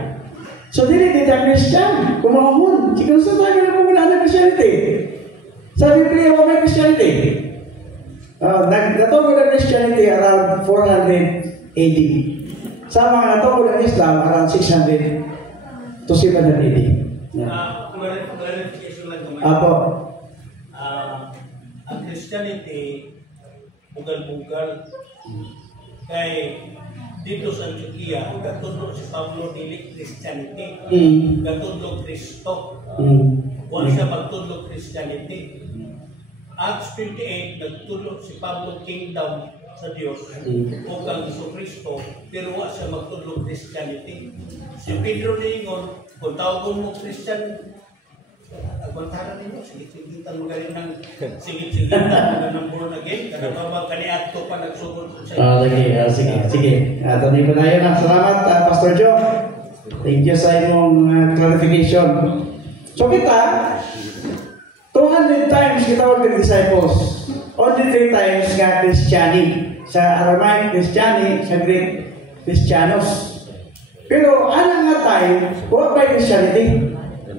So, dili dito Christian. Kumahon. Si Constantine na pumula ng Christianity. Sa Biblia, may Christianity. Nagtatawag ng Christianity around 400 AD. Sa mga natawag ng Islam, around 600 to 700 AD. Clarification lang naman. Apo. Ang Christianity, bugal-bugal. Kay dito sa Antioquia, katudlo si Pablo dili Christianity. Katudlo Kristo. Wala siya pagtudlo Christianity. Acts 28, nagtudlo si Pablo kingdom sa Diyos o kang Kristo, pero wala siya magtudlo Christianity. Si Pedro niingon, kung tawag mo Christian, agwantaran ninyo, sigit-sigitan mo galing ng sigit-sigitan mo ng born again, kada ba magkaniat ko pa nagsugod sa Sige. Tani pa tayo na. Salamat, Pastor Joe. Thank you sa imong clarification. So kita, 200 times kita wag disciples. Only 3 times nga Christiani. Sa Aramaic, Christiani. Sa Greek, Christianos. Pero ano nga tayo, wala pa Christianity.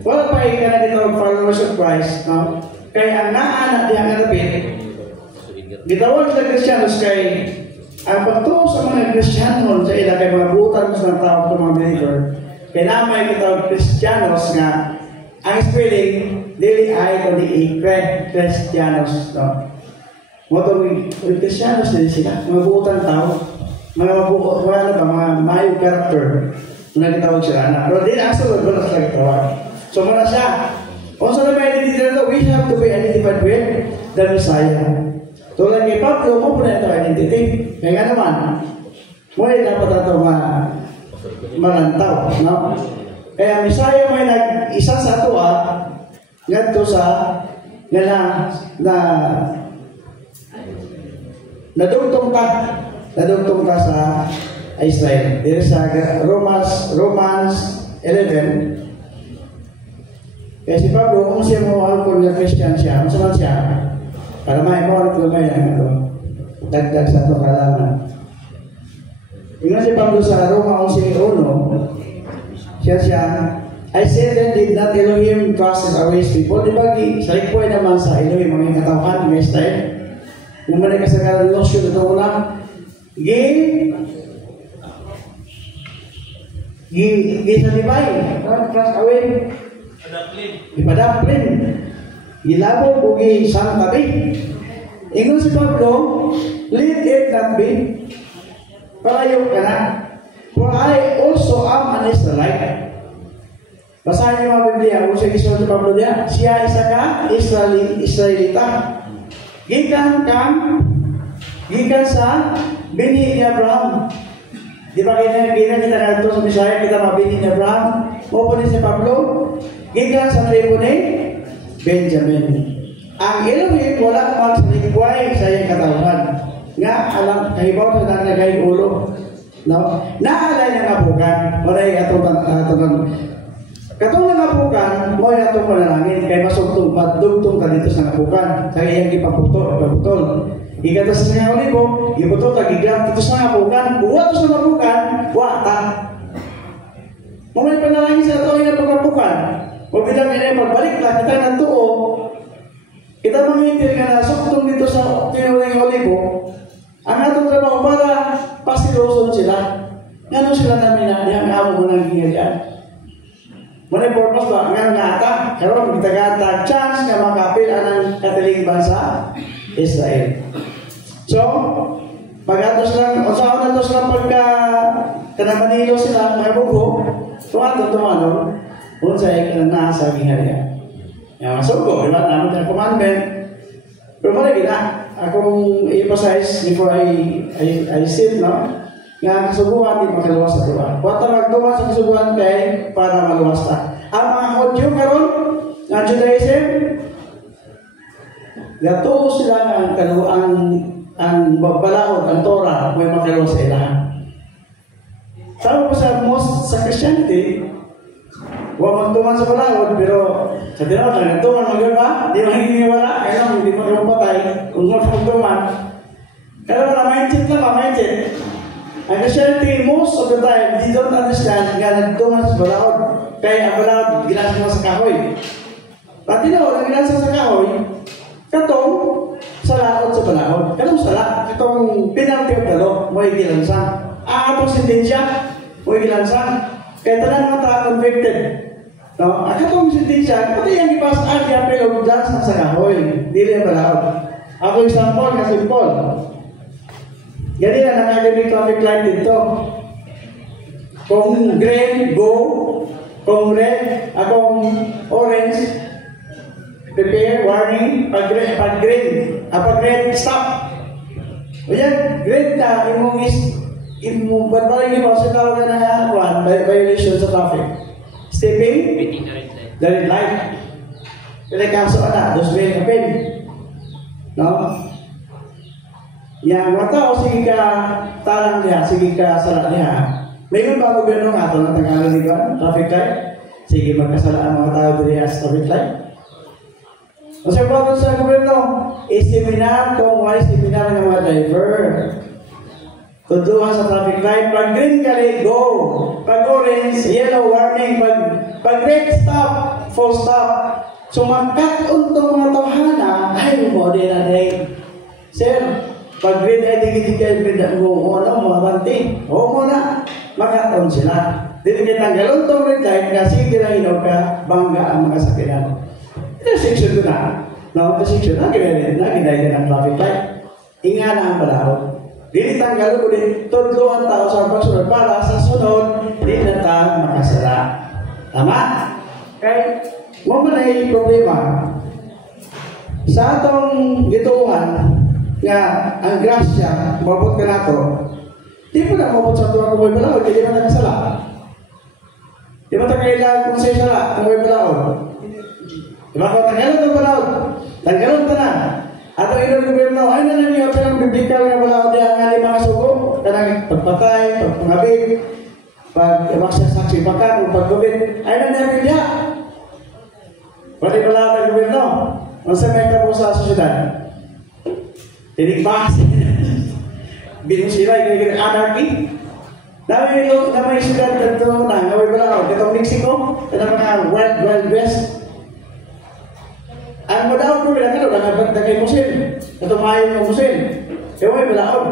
Wala pa ka na dito followers of Christ, no? Kaya ang naanak diya nga lapit, gitawag sa Christianos kay ang pagtuo sa mga Christianos sa ila kay mga butan sa mga tao sa mga believer, kaya namay gitawag Christianos nga ang spelling dili ay kundi Christianos, no? Moto with Christianos din sila, mga butan tao, mga mayong character na gitawag sila na. Pero di na asa wala sila gitawag. So muna siya. Kung saan may identity na we have to be identified with the Messiah. Tulad kay Pablo, mo po na ito identity. Kaya nga naman, muna dapat ito malantaw. Kaya Messiah may nag-isa sa ito ngadto sa na nadugtong ka sa Israel. Dito sa Romans 11. Kaya si Pablo, kung siya mo kung na Christian siya, masaman siya, para mo ito dagdag sa ito kalaman. Ingat si Pablo sa Roma 11:1, siya, I said that did not Elohim cast away people. Di ba, sa ikpoy naman sa Elohim, mga katawan, mga Israel. Kung ba na kasagalan lotion ito muna, gisalibay, cast away, ipadaplin, gilabog o gisang tabi. Ingon si Pablo, let it not be, palayo ka na, for I also am an Israelite. Basahin niyo mga Biblia, kung siya gisulat si Pablo diya, siya isa ka, Israelita. Gikan sa bini ni Abraham. Di ba kita nalito sa Misaya, kita mabini ni Abraham. Mo ni si Pablo, gikan sa tribo ni Benjamin. Ang Elohim wala man sa ligway sa iyang katawan. Nga, alam, kahibaw sa nagay ulo. No? Naalay na nga bukan. Maray atong katong nangapukan, mo yung atong panalangin, kay masugtong, madugtong ka dito sa nangapukan. Kaya iyang ipaputol. Ikatas sa nga ulibo, iputol, tagiglam, dito sa nangapukan, buwa ito sa nangapukan, wata. Mamay panalangin sa ito, yung pagkapukan. Huwag kita ngayon, pagbalik na, kita natuo, kita mangintil ka na, sugtong dito sa tinulang ulibo, ang atong trabaho para pasiloson sila. Nga sila namin na, yung amo mo nang hingalian. Muna purpose ba? Nga ngata, karon kita gata chance nga makapil ang katiling bansa Israel. So, pag-atos lang, o sa una to sila pagka kanamanilo sila, mga bugo, tumato, kung sa'yo nasa ginariya. Yung masugo, diba? Namin na commandment. Pero muna gina, akong emphasize before I sit, no? Nga kasubuhan, di makaluwas sa tuwa. Wata magtuwa sa kasubuhan kay para maluwas ta. Ang mga Hodyo karon nga Judaism, gatuo sila ang balaod, ang Torah, may makaluwas sa ilahan. Sabi po sa most sa Christianity, huwag magtuman sa balaod, pero sa tinawag, nagtuman mag-iba, di magiging-wala, kaya hindi magpapatay, kung magtuman. Kaya wala mindset lang, mindset. Ang Christianity, most of the time, they don't understand nga nagtuman sa balaod. Kaya ang balaod, ginasa mo sa kahoy. Pati na wala ginasa sa kahoy, katong sa laot sa balaod. Katong sala, katong penalty of the law, mo igilansan. Atong sentensya, mo igilansan. Kaya tanan mo ta convicted. No? Katong sentensya, pati yung ipas ang yapil o dance sa kahoy. Dili ang balaod. Ako example, nga simple. Ganyan na nakagamit traffic light dito. Kung green, go. Kung red, akong orange, prepare, warning. Pag red, stop. O yan, green na, ba't mo sa tawag na violation sa traffic? Stepping, the red light. Kaya kaso na, dos red na pin. No? Yang mga tao, sige ka talang niya, sige ka sala niya. Mayroon ba gobyerno nga ito ng Tagalog, di ba? Traffic light? Sige, magkasala ang mga tao dito sa traffic light. Kasi bago sa gobyerno, seminar kung may seminar ng mga driver. Tuduhan sa traffic light. Pag green ka rin, go. Pag orange, yellow, warning. Pag red, stop. Full stop. So, magkat-untong mga tawhana, ay, mo din na rin. Sir, pag grade ay digit kayo mga banting. O muna, makaton sila. Dito kita galon red light na sige na hinog ka, bangga ang mga sakinan. Intersection ko na. Intersection na, ginaya ng traffic light. Inga na ang balahod. Dili tanggal ko din, tudloan tao sa pagsunod para sa sunod, di na tayo makasala. Tama? Kaya, mo man ay problema. Sa atong gituhan, nga ang grasya, mabot ka na ito, di mo na mabot sa tuwa kung may balaod, di mo na kasala. Di ba tagailan kung sa'yo sala, kung may balaod? Di ba kung tagailan itong balaod? Tanggalon ta na. Ato ilang gobyerno, ay na ninyo ang biblikal nga wala diya nga lima ka sugo, kanang pagpatay, pagpangabit, pag-saksi baka, o pag-gubit, ay na namin diya. Pwede pala ang gobyerno. Ang sa may tabo sa sosyedad. Tinigmas. Binusira, yung anarchy. Dami syudad dito na, ngaway pala, katong Mexico, kanang mga Wild West. Ang madaon ko bilang dagay musin. Ito maayong yung musin. Ewan balaon.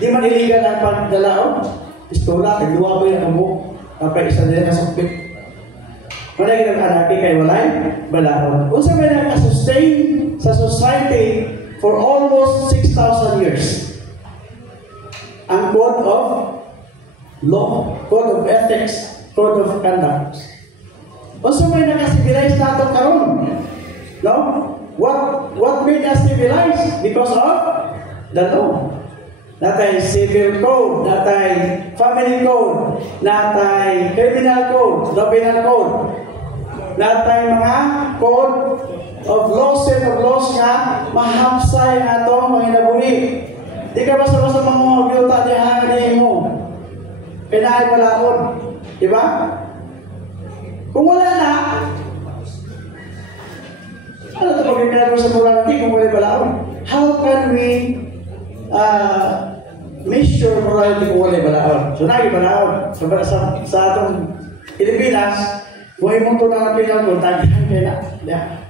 Di man iligan ang pagdalaon. Pistola, nagluwa ko yung kambo. Kapag isa nila nasakpit. Managin ang anarchy kay walay balaon. Kung sa may nakasustain sa society for almost 6,000 years. Ang code of law, code of ethics, code of conduct. Kung sa may nakasivilize natin karon. No? What made us civilized? Because of the law. Natay civil code, natay family code, natay criminal code, the penal code, natay mga code of laws and of laws nga mahamsay nga ito mga inabuhi. Di ka basta-basta mga biyota di hangin mo. Pinahay palaon. Diba? Kung wala na, ano ito pag-inagos sa morality kung wala balaon? How can we measure morality kung wala balaon? So, nagi balaon. So, sa atong Pilipinas, kung imong tunang ang pinal ko, tagyan kayo na. Yeah.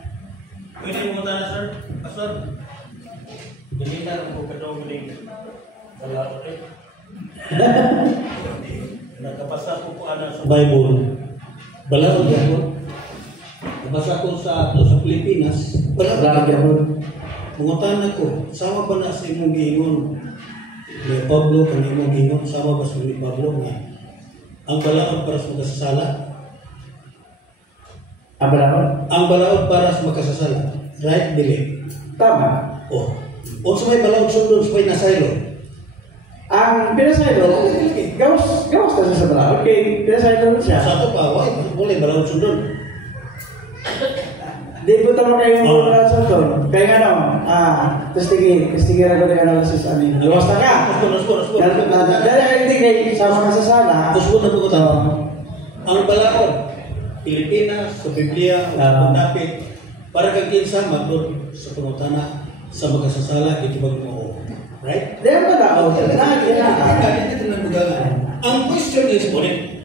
Pwede mo na, sir? Pastor? Bilinan ko kadong balaon eh. Nagkabasa ko ana sa Bible. Balaod yan. Nabasa ko sa Pilipinas. Balaod yan. Mungutan ako, sama ba na sa imong giingon? Ni Pablo, kani imong giingon, sama ba sa Pablo nga? Ang balaod para sa makasasala? Ang balaod? Ang balaod para sa makasasala. Right, Billy? Tama. O sa may balaod sundon sa may nasaylo. Ang pinasaylo, gawas kasi sa balaod. Okay, pinasaylo siya. Sa ito pa, wala balaod sundon. Di ko tama kayo yung balaod sundon. Kaya nga no, testige na ko yung analysis amin. Gawas na ka. Dahil ang hindi kayo sama ka sa sala. Kusbon na po ko tama. Ang balaod, Pilipinas, sa Biblia, Pagdapit, para kang kinsa magod sa pangutana sa magkasasala, ito bag mo. Right? Di ang balaod. Ang question is, ulit,